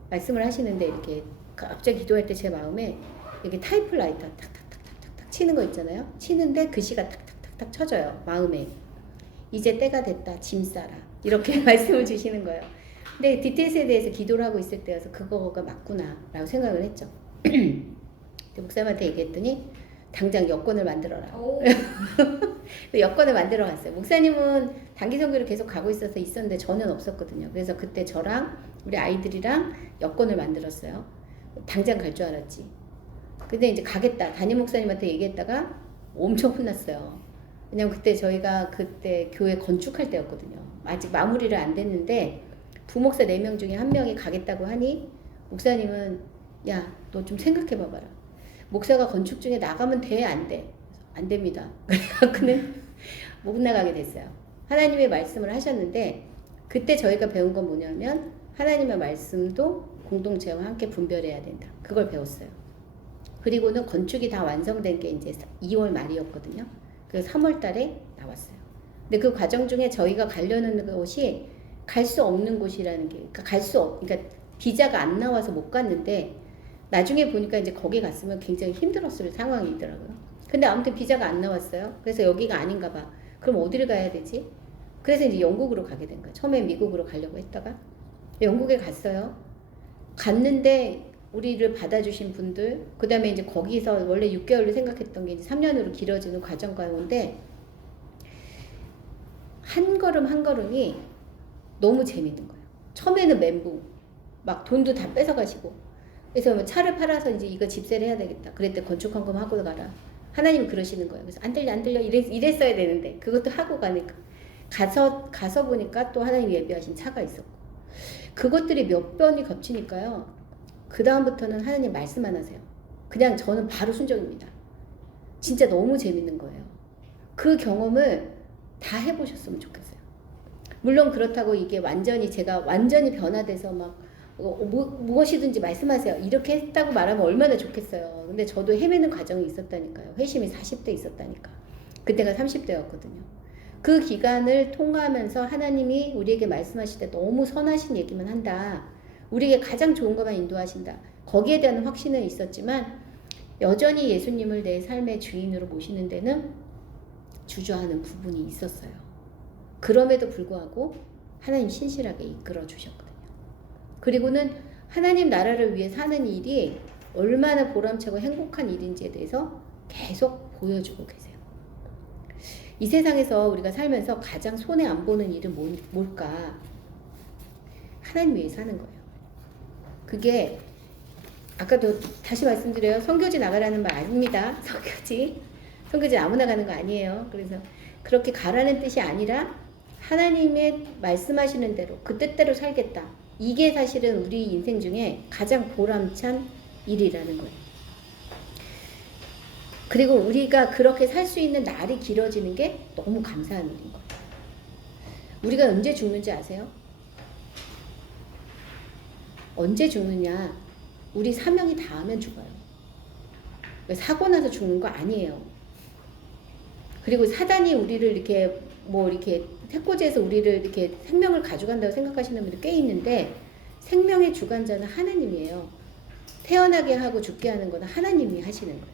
말씀을 하시는데 이렇게 갑자기 기도할 때 제 마음에 이렇게 타이플라이터 탁탁탁탁탁 치는 거 있잖아요. 치는데 글씨가 탁탁탁탁 쳐져요. 마음에. 이제 때가 됐다. 짐 싸라. 이렇게 말씀을 주시는 거예요. 근데 DTS에 대해서 기도를 하고 있을 때여서 그거가 맞구나 라고 생각을 했죠. 목사님한테 얘기했더니 당장 여권을 만들어라. 오. 여권을 만들어 갔어요. 목사님은 단기 선교를 계속 가고 있었는데 저는 없었거든요. 그래서 그때 저랑 우리 아이들이랑 여권을 만들었어요. 당장 갈 줄 알았지. 근데 이제 가겠다. 담임 목사님한테 얘기했다가 엄청 혼났어요. 왜냐면 그때 저희가 그때 교회 건축할 때였거든요. 아직 마무리를 안 됐는데 부목사 4명 중에 1명이 가겠다고 하니 목사님은 야, 너 좀 생각해 봐봐라. 목사가 건축 중에 나가면 돼? 안 돼? 안 됩니다. 그래갖고는 못 나가게 됐어요. 하나님의 말씀을 하셨는데 그때 저희가 배운 건 뭐냐면 하나님의 말씀도 공동체와 함께 분별해야 된다. 그걸 배웠어요. 그리고는 건축이 다 완성된 게 이제 2월 말이었거든요. 그래서 3월 달에 나왔어요. 근데 그 과정 중에 저희가 가려는 곳이 갈 수 없는 곳이라는 게, 그러니까 비자가 안 나와서 못 갔는데 나중에 보니까 이제 거기 갔으면 굉장히 힘들었을 상황이더라고요. 근데 아무튼 비자가 안 나왔어요. 그래서 여기가 아닌가 봐. 그럼 어디를 가야 되지? 그래서 이제 영국으로 가게 된 거예요. 처음에 미국으로 가려고 했다가 영국에 갔어요. 갔는데 우리를 받아주신 분들, 그 다음에 이제 거기서 원래 6개월로 생각했던 게 이제 3년으로 길어지는 과정 가운데 한 걸음 한 걸음이 너무 재밌는 거예요. 처음에는 멘붕, 막 돈도 다 뺏어가시고, 그래서 뭐 차를 팔아서 이제 이거 집세를 해야 되겠다. 그랬더니 건축 헌금 하고 가라. 하나님 그러시는 거예요. 그래서 안 들려 이랬어야 되는데 그것도 하고 가니까 가서 보니까 또 하나님 예비하신 차가 있었고, 그것들이 몇 번이 겹치니까요. 그 다음부터는 하나님 말씀만 하세요. 그냥 저는 바로 순종입니다. 진짜 너무 재밌는 거예요. 그 경험을 다 해보셨으면 좋겠어요. 물론 그렇다고 이게 제가 완전히 변화돼서 막 무엇이든지 말씀하세요. 이렇게 했다고 말하면 얼마나 좋겠어요. 근데 저도 헤매는 과정이 있었다니까요. 회심이 40대 있었다니까. 그때가 30대였거든요. 그 기간을 통과하면서 하나님이 우리에게 말씀하실 때 너무 선하신 얘기만 한다. 우리에게 가장 좋은 것만 인도하신다. 거기에 대한 확신은 있었지만 여전히 예수님을 내 삶의 주인으로 모시는 데는 주저하는 부분이 있었어요. 그럼에도 불구하고 하나님 신실하게 이끌어 주셨거든요. 그리고는 하나님 나라를 위해 사는 일이 얼마나 보람차고 행복한 일인지에 대해서 계속 보여주고 계세요. 이 세상에서 우리가 살면서 가장 손해 안 보는 일은 뭘까? 하나님 위해 사는 거예요. 그게 아까도 다시 말씀드려요. 선교지 나가라는 말 아닙니다. 선교지 아무나 가는 거 아니에요. 그래서 그렇게 가라는 뜻이 아니라 하나님의 말씀하시는 대로 그 뜻대로 살겠다. 이게 사실은 우리 인생 중에 가장 보람찬 일이라는 거예요. 그리고 우리가 그렇게 살 수 있는 날이 길어지는 게 너무 감사한 일인 거예요. 우리가 언제 죽는지 아세요? 언제 죽느냐? 우리 사명이 닿으면 죽어요. 사고 나서 죽는 거 아니에요. 그리고 사단이 우리를 이렇게 태코지에서 우리를 이렇게 생명을 가져간다고 생각하시는 분들 꽤 있는데 생명의 주관자는 하나님이에요. 태어나게 하고 죽게 하는 거는 하나님이 하시는 거예요.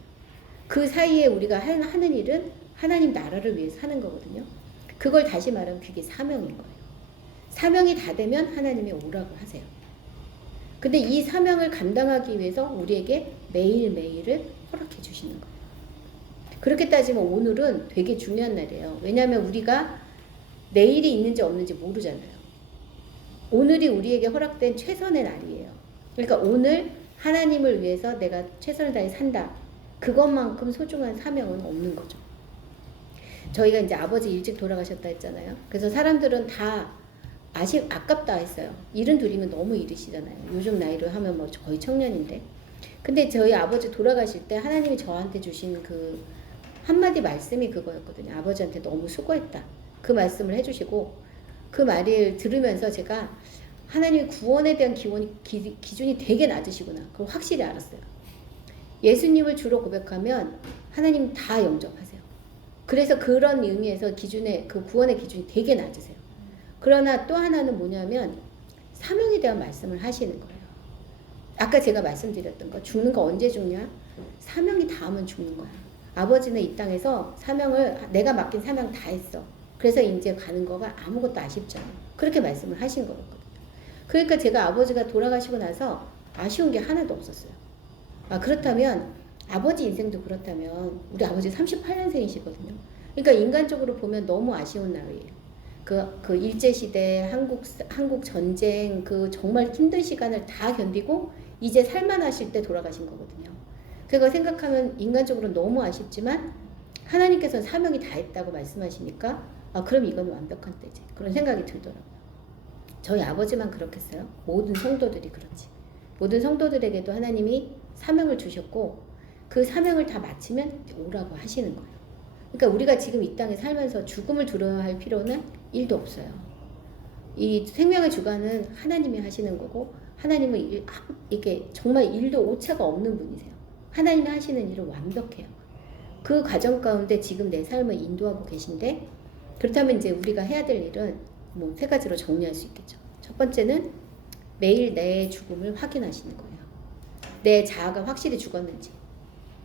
그 사이에 우리가 하는 일은 하나님 나라를 위해서 하는 거거든요. 그걸 다시 말하면 그게 사명인 거예요. 사명이 다 되면 하나님이 오라고 하세요. 근데 이 사명을 감당하기 위해서 우리에게 매일매일을 허락해 주시는 거예요. 그렇게 따지면 오늘은 되게 중요한 날이에요. 왜냐하면 우리가 내일이 있는지 없는지 모르잖아요. 오늘이 우리에게 허락된 최선의 날이에요. 그러니까 오늘 하나님을 위해서 내가 최선을 다해 산다. 그것만큼 소중한 사명은 없는 거죠. 저희가 이제 아버지 일찍 돌아가셨다 했잖아요. 그래서 사람들은 다 아깝다 했어요. 72이면 너무 이르시잖아요. 요즘 나이로 하면 뭐 거의 청년인데. 근데 저희 아버지 돌아가실 때 하나님이 저한테 주신 그 한마디 말씀이 그거였거든요. 아버지한테 너무 수고했다. 그 말씀을 해주시고 그 말을 들으면서 제가 하나님의 구원에 대한 기준이 되게 낮으시구나. 그걸 확실히 알았어요. 예수님을 주로 고백하면 하나님 다 영접하세요. 그래서 그런 의미에서 그 구원의 기준이 되게 낮으세요. 그러나 또 하나는 뭐냐면 사명에 대한 말씀을 하시는 거예요. 아까 제가 말씀드렸던 거, 죽는 거 언제 죽냐? 사명이 닿으면 죽는 거야. 아버지는 이 땅에서 내가 맡긴 사명 다 했어. 그래서 이제 가는 거가 아무것도 아쉽지 않아. 그렇게 말씀을 하신 거거든요. 그러니까 제가 아버지가 돌아가시고 나서 아쉬운 게 하나도 없었어요. 그렇다면 아버지 인생도 그렇다면 우리 아버지 38년생이시거든요. 그러니까 인간적으로 보면 너무 아쉬운 나이예요. 그 일제시대 한국 전쟁 그 정말 힘든 시간을 다 견디고 이제 살만하실 때 돌아가신 거거든요. 그거 생각하면 인간적으로 너무 아쉽지만 하나님께서는 사명이 다 했다고 말씀하시니까 그럼 이건 완벽한 때지. 그런 생각이 들더라고요. 저희 아버지만 그렇겠어요? 모든 성도들이 그렇지. 모든 성도들에게도 하나님이 사명을 주셨고 그 사명을 다 마치면 오라고 하시는 거예요. 그러니까 우리가 지금 이 땅에 살면서 죽음을 두려워할 필요는 1도 없어요. 이 생명의 주관은 하나님이 하시는 거고 하나님은 이게 정말 1도 오차가 없는 분이세요. 하나님이 하시는 일은 완벽해요. 그 과정 가운데 지금 내 삶을 인도하고 계신데 그렇다면 이제 우리가 해야 될 일은 뭐 3가지로 정리할 수 있겠죠. 첫 번째는 매일 내 죽음을 확인하시는 거예요. 내 자아가 확실히 죽었는지.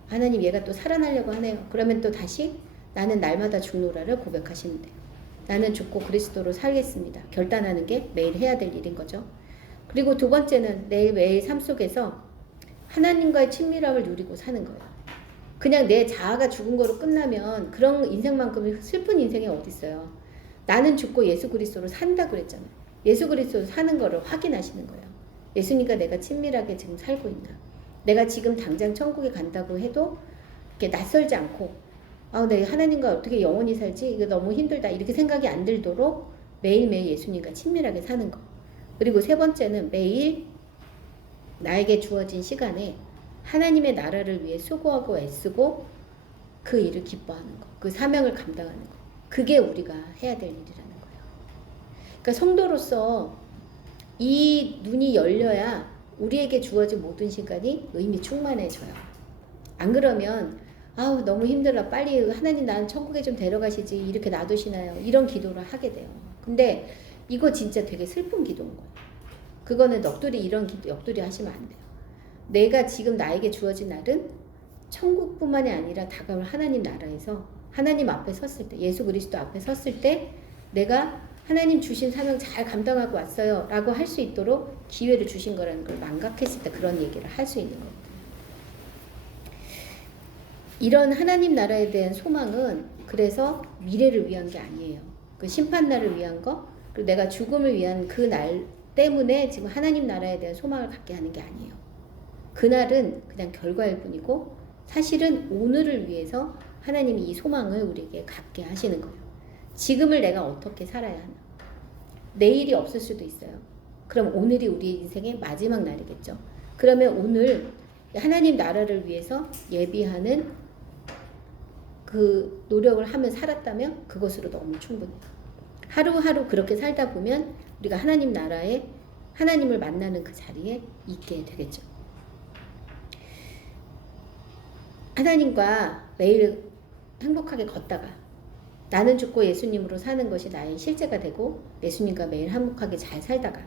하나님 얘가 또 살아나려고 하네요. 그러면 또 다시 나는 날마다 죽노라를 고백하시면 돼요. 나는 죽고 그리스도로 살겠습니다. 결단하는 게 매일 해야 될 일인 거죠. 그리고 2번째는 매일 삶 속에서 하나님과의 친밀함을 누리고 사는 거예요. 그냥 내 자아가 죽은 거로 끝나면 그런 인생만큼 슬픈 인생이 어디 있어요. 나는 죽고 예수 그리스도로 산다고 그랬잖아요. 예수 그리스도로 사는 거를 확인하시는 거예요. 예수님과 내가 친밀하게 지금 살고 있나. 내가 지금 당장 천국에 간다고 해도 이렇게 낯설지 않고 내가 하나님과 어떻게 영원히 살지? 이거 너무 힘들다. 이렇게 생각이 안 들도록 매일매일 예수님과 친밀하게 사는 거. 그리고 3번째는 매일 나에게 주어진 시간에 하나님의 나라를 위해 수고하고 애쓰고 그 일을 기뻐하는 거. 그 사명을 감당하는 거. 그게 우리가 해야 될 일이라는 거예요. 그러니까 성도로서 이 눈이 열려야 우리에게 주어진 모든 시간이 의미 충만해져요. 안 그러면 너무 힘들어. 빨리 하나님 나는 천국에 좀 데려가시지. 이렇게 놔두시나요? 이런 기도를 하게 돼요. 근데 이거 진짜 되게 슬픈 기도인 거예요. 그거는 이런 기도 역들이 하시면 안 돼요. 내가 지금 나에게 주어진 날은 천국뿐만이 아니라 다가올 하나님 나라에서 하나님 앞에 섰을 때, 예수 그리스도 앞에 섰을 때 내가 하나님 주신 사명 잘 감당하고 왔어요 라고 할 수 있도록 기회를 주신 거라는 걸 망각했을 때 그런 얘기를 할 수 있는 겁니다. 이런 하나님 나라에 대한 소망은 그래서 미래를 위한 게 아니에요. 그 심판날을 위한 거, 그리고 내가 죽음을 위한 그 날 때문에 지금 하나님 나라에 대한 소망을 갖게 하는 게 아니에요. 그날은 그냥 결과일 뿐이고 사실은 오늘을 위해서 하나님이 이 소망을 우리에게 갖게 하시는 거예요. 지금을 내가 어떻게 살아야 하나. 내일이 없을 수도 있어요. 그럼 오늘이 우리 인생의 마지막 날이겠죠. 그러면 오늘 하나님 나라를 위해서 예비하는 그 노력을 하며 살았다면 그것으로 너무 충분해요. 하루하루 그렇게 살다 보면 우리가 하나님 나라에 하나님을 만나는 그 자리에 있게 되겠죠. 하나님과 매일 행복하게 걷다가 나는 죽고 예수님으로 사는 것이 나의 실제가 되고 예수님과 매일 행복하게 잘 살다가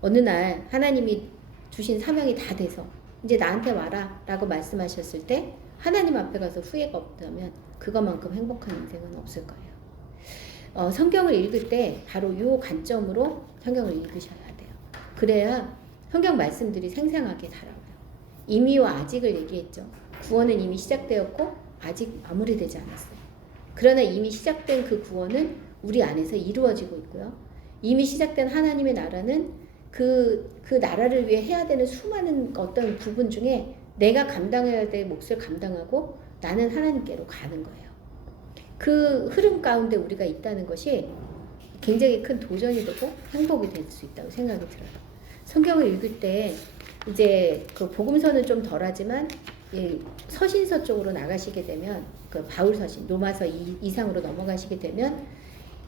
어느 날 하나님이 주신 사명이 다 돼서 이제 나한테 와라 라고 말씀하셨을 때 하나님 앞에 가서 후회가 없다면 그것만큼 행복한 인생은 없을 거예요. 성경을 읽을 때 바로 이 관점으로 성경을 읽으셔야 돼요. 그래야 성경 말씀들이 생생하게 달아와요. 이미와 아직을 얘기했죠. 구원은 이미 시작되었고 아직 마무리되지 않았어요. 그러나 이미 시작된 그 구원은 우리 안에서 이루어지고 있고요. 이미 시작된 하나님의 나라는 그 나라를 위해 해야 되는 수많은 어떤 부분 중에 내가 감당해야 될 몫을 감당하고 나는 하나님께로 가는 거예요. 그 흐름 가운데 우리가 있다는 것이 굉장히 큰 도전이 되고 행복이 될 수 있다고 생각이 들어요. 성경을 읽을 때 이제 그 복음서는 좀 덜하지만 서신서 쪽으로 나가시게 되면 그 바울 서신 로마서 이상으로 넘어가시게 되면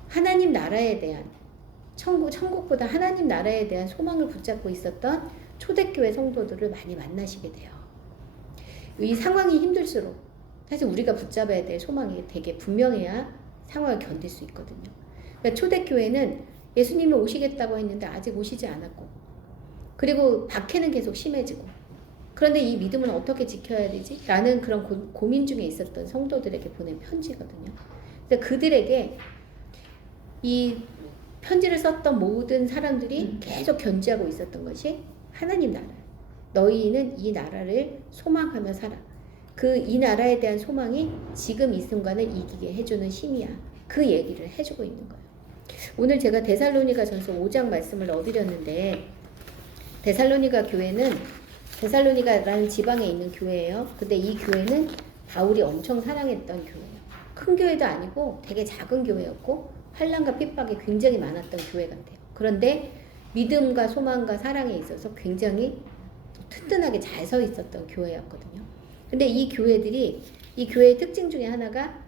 하나님 나라에 대한 천국보다 하나님 나라에 대한 소망을 붙잡고 있었던 초대교회 성도들을 많이 만나시게 돼요. 이 상황이 힘들수록 사실 우리가 붙잡아야 될 소망이 되게 분명해야 상황을 견딜 수 있거든요. 그러니까 초대교회는 예수님이 오시겠다고 했는데 아직 오시지 않았고 그리고 박해는 계속 심해지고 그런데 이 믿음은 어떻게 지켜야 되지? 라는 그런 고민 중에 있었던 성도들에게 보낸 편지거든요. 그래서 그들에게 이 편지를 썼던 모든 사람들이 계속 견지하고 있었던 것이 하나님 나라. 너희는 이 나라를 소망하며 살아. 그 이 나라에 대한 소망이 지금 이 순간을 이기게 해주는 힘이야. 그 얘기를 해주고 있는 거예요. 오늘 제가 데살로니가전서 5장 말씀을 넣어드렸는데 데살로니가 교회는 데살로니가라는 지방에 있는 교회예요. 근데 이 교회는 바울이 엄청 사랑했던 교회예요. 큰 교회도 아니고 되게 작은 교회였고 환난과 핍박이 굉장히 많았던 교회 같아요. 그런데 믿음과 소망과 사랑에 있어서 굉장히 튼튼하게 잘 서 있었던 교회였거든요. 근데 이 교회들이 이 교회의 특징 중에 하나가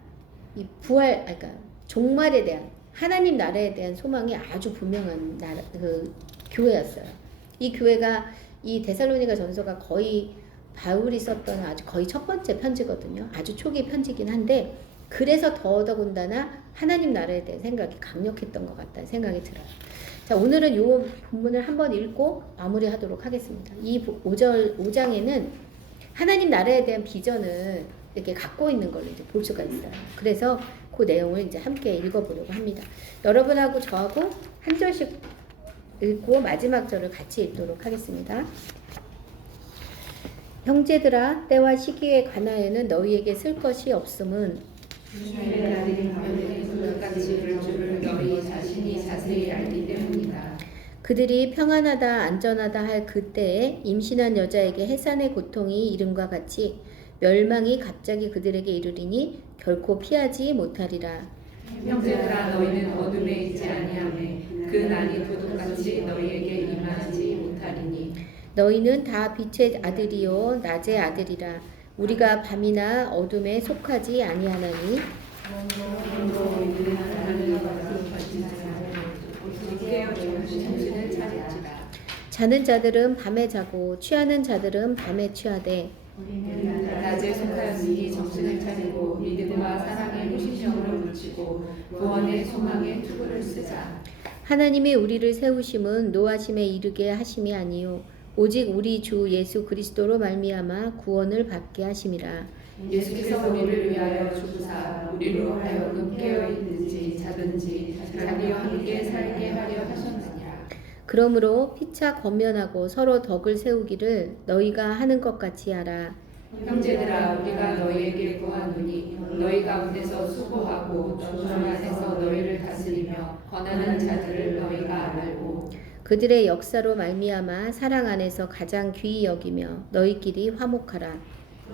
이 부활, 그러니까 종말에 대한 하나님 나라에 대한 소망이 아주 분명한 교회였어요. 이 교회가 이 데살로니가 전서가 거의 바울이 썼던 아주 거의 첫 번째 편지거든요. 아주 초기 편지긴 한데 그래서 더더군다나 하나님 나라에 대한 생각이 강력했던 것 같다는 생각이 들어요. 자, 오늘은 이 본문을 한번 읽고 마무리하도록 하겠습니다. 이 5장에는 하나님 나라에 대한 비전을 이렇게 갖고 있는 걸 이제 볼 수가 있어요. 그래서 그 내용을 이제 함께 읽어보려고 합니다. 여러분하고 저하고 한 절씩 읽고 마지막 절을 같이 읽도록 하겠습니다. 형제들아, 때와 시기에 관하여는 너희에게 쓸 것이 없음은 너희 자신이 자세히 알기 때문이다. 그들이 평안하다 안전하다 할 그때에 임신한 여자에게 해산의 고통이 이름과 같이 멸망이 갑자기 그들에게 이르리니 결코 피하지 못하리라. 형제들아, 너희는 어둠에 있지 아니하매 그 난이 도둑같이 너희에게 임하지 못하리니 너희는 다 빛의 아들이요 낮의 아들이라. 우리가 밤이나 어둠에 속하지 아니하나니 자는 자들은 밤에 자고 취하는 자들은 밤에 취하되 낮에 속하였으니 정신을 차리고 믿음과 사랑의 후신형으로 붙이고 구원의 소망의 투구를 쓰자. 하나님이 우리를 세우심은 노하심에 이르게 하심이 아니요 오직 우리 주 예수 그리스도로 말미암아 구원을 받게 하심이라. 예수께서 우리를 위하여 죽으사 우리로 하여금 깨어있든지 자든지 자기와 함께 살게 하려 하셨느니라. 그러므로 피차 권면하고 서로 덕을 세우기를 너희가 하는 것 같이 하라. 형제들아, 우리가 너희에게 구하노니 너희 가운데서 수고하고 주 안에서 너희를 다스리며 권하는 자들을 너희가 알고 그들의 역사로 말미암아 사랑 안에서 가장 귀히 여기며 너희끼리 화목하라.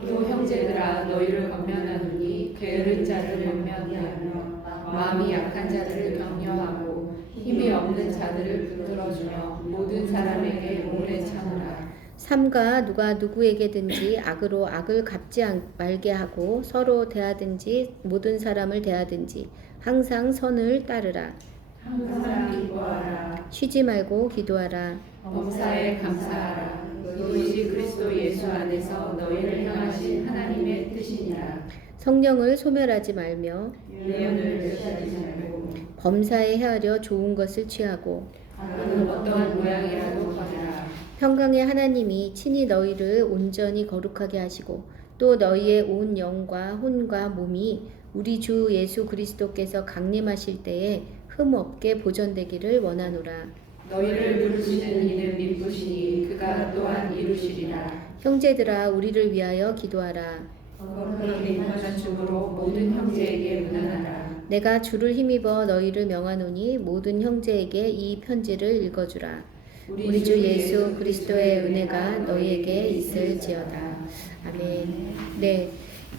또 형제들아, 너희를 권면하노니 게으른 자를 권면하며 마음이 약한 자들을 격려하고 힘이 없는 자들을 붙들어주며 모든 사람에게 오래 참으라. 삼가 누가 누구에게든지 악으로 악을 갚지 말게 하고 서로 대하든지 모든 사람을 대하든지 항상 선을 따르라. 항상 기뻐하라. 쉬지 말고 기도하라. 범사에 감사하라. 이것이 그리스도 예수 안에서 너희를 향하신 하나님의 뜻이니라. 성령을 소멸하지 말며 예언을 멸시하지 말고 범사에 헤아려 좋은 것을 취하고 다른 어떠한 모양이라도 거느라. 평강의 하나님이 친히 너희를 온전히 거룩하게 하시고 또 너희의 온 영과 혼과 몸이 우리 주 예수 그리스도께서 강림하실 때에 흠 없게 보존되기를 원하노라. 너희를 부르시는 이는 믿으시니 그가 또한 이루시리라. 형제들아, 우리를 위하여 기도하라. 거룩하게 인하신 주로 모든 형제에게 문안하라. 내가 주를 힘입어 너희를 명하노니 모든 형제에게 이 편지를 읽어주라. 우리 주 예수 그리스도의 은혜가 너희에게 있을지어다. 아멘. 네,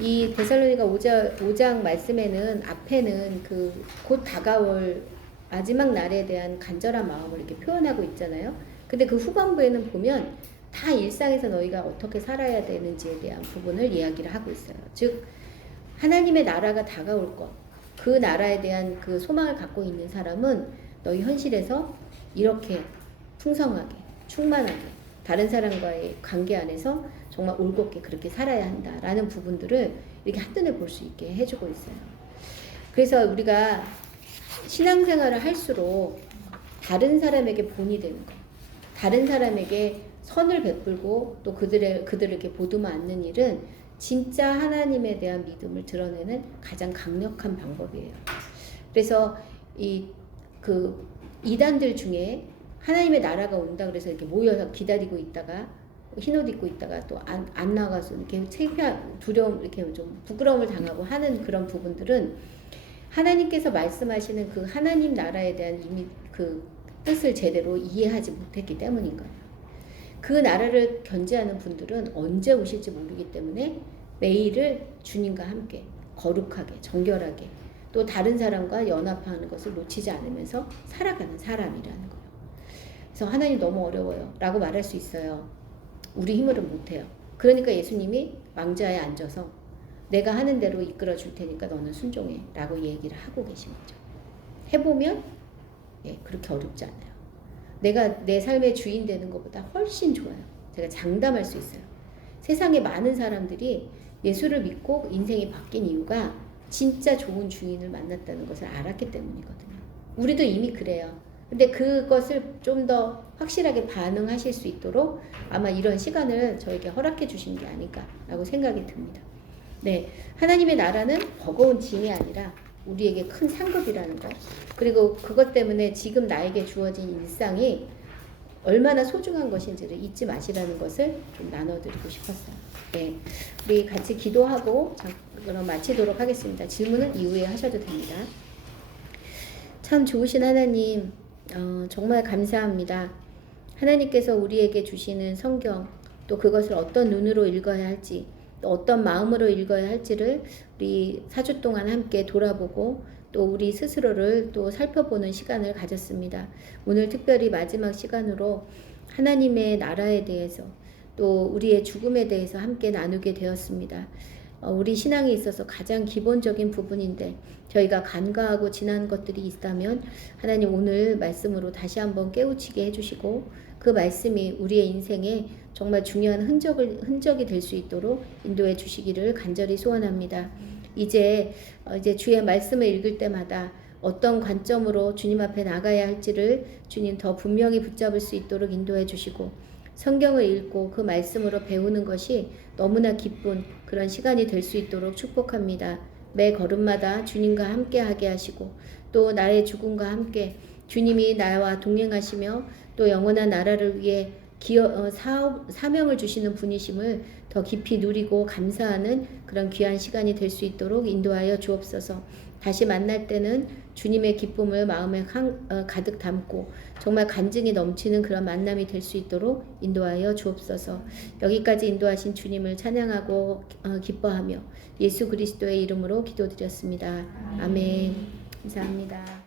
이 데살로니가 5장 말씀에는 앞에는 그 곧 다가올 마지막 날에 대한 간절한 마음을 이렇게 표현하고 있잖아요. 근데 그 후반부에는 보면 다 일상에서 너희가 어떻게 살아야 되는지에 대한 부분을 이야기를 하고 있어요. 즉 하나님의 나라가 다가올 것, 그 나라에 대한 그 소망을 갖고 있는 사람은 너희 현실에서 이렇게 풍성하게, 충만하게 다른 사람과의 관계 안에서 정말 올곧게 그렇게 살아야 한다라는 부분들을 이렇게 한눈에 볼 수 있게 해주고 있어요. 그래서 우리가 신앙생활을 할수록 다른 사람에게 본이 되는 것, 다른 사람에게 선을 베풀고 또 그들에게 보듬어 안는 일은 진짜 하나님에 대한 믿음을 드러내는 가장 강력한 방법이에요. 그래서 이단들 중에 하나님의 나라가 온다 그래서 이렇게 모여서 기다리고 있다가 흰 옷 입고 있다가 또 안 나가서 이렇게 창피한 두려움 이렇게 좀 부끄러움을 당하고 하는 그런 부분들은 하나님께서 말씀하시는 그 하나님 나라에 대한 이미 그 뜻을 제대로 이해하지 못했기 때문인 거예요. 그 나라를 견지하는 분들은 언제 오실지 모르기 때문에 매일을 주님과 함께 거룩하게 정결하게 또 다른 사람과 연합하는 것을 놓치지 않으면서 살아가는 사람이라는 거예요. 그래서 하나님 너무 어려워요 라고 말할 수 있어요. 우리 힘으로는 못해요. 그러니까 예수님이 왕좌에 앉아서 내가 하는 대로 이끌어 줄 테니까 너는 순종해 라고 얘기를 하고 계신 거죠. 해보면 그렇게 어렵지 않아요. 내가 내 삶의 주인 되는 것보다 훨씬 좋아요. 제가 장담할 수 있어요. 세상에 많은 사람들이 예수를 믿고 인생이 바뀐 이유가 진짜 좋은 주인을 만났다는 것을 알았기 때문이거든요. 우리도 이미 그래요. 근데 그것을 좀 더 확실하게 반응하실 수 있도록 아마 이런 시간을 저에게 허락해 주신 게 아닐까라고 생각이 듭니다. 네, 하나님의 나라는 버거운 짐이 아니라 우리에게 큰 상급이라는 것. 그리고 그것 때문에 지금 나에게 주어진 일상이 얼마나 소중한 것인지를 잊지 마시라는 것을 좀 나눠드리고 싶었어요. 네, 우리 같이 기도하고 그럼 마치도록 하겠습니다. 질문은 이후에 하셔도 됩니다. 참 좋으신 하나님, 정말 감사합니다. 하나님께서 우리에게 주시는 성경, 또 그것을 어떤 눈으로 읽어야 할지, 또 어떤 마음으로 읽어야 할지를 우리 4주 동안 함께 돌아보고 또 우리 스스로를 또 살펴보는 시간을 가졌습니다. 오늘 특별히 마지막 시간으로 하나님의 나라에 대해서 또 우리의 죽음에 대해서 함께 나누게 되었습니다. 우리 신앙에 있어서 가장 기본적인 부분인데 저희가 간과하고 지난 것들이 있다면 하나님 오늘 말씀으로 다시 한번 깨우치게 해주시고 그 말씀이 우리의 인생에 정말 중요한 흔적이 될 수 있도록 인도해 주시기를 간절히 소원합니다. 이제 주의 말씀을 읽을 때마다 어떤 관점으로 주님 앞에 나가야 할지를 주님 더 분명히 붙잡을 수 있도록 인도해 주시고 성경을 읽고 그 말씀으로 배우는 것이 너무나 기쁜 그런 시간이 될 수 있도록 축복합니다. 매 걸음마다 주님과 함께하게 하시고 또 나의 죽음과 함께 주님이 나와 동행하시며 또 영원한 나라를 위해 사명을 주시는 분이심을 더 깊이 누리고 감사하는 그런 귀한 시간이 될 수 있도록 인도하여 주옵소서. 다시 만날 때는 주님의 기쁨을 마음에 가득 담고 정말 간증이 넘치는 그런 만남이 될 수 있도록 인도하여 주옵소서. 여기까지 인도하신 주님을 찬양하고 기뻐하며 예수 그리스도의 이름으로 기도드렸습니다. 아멘. 감사합니다.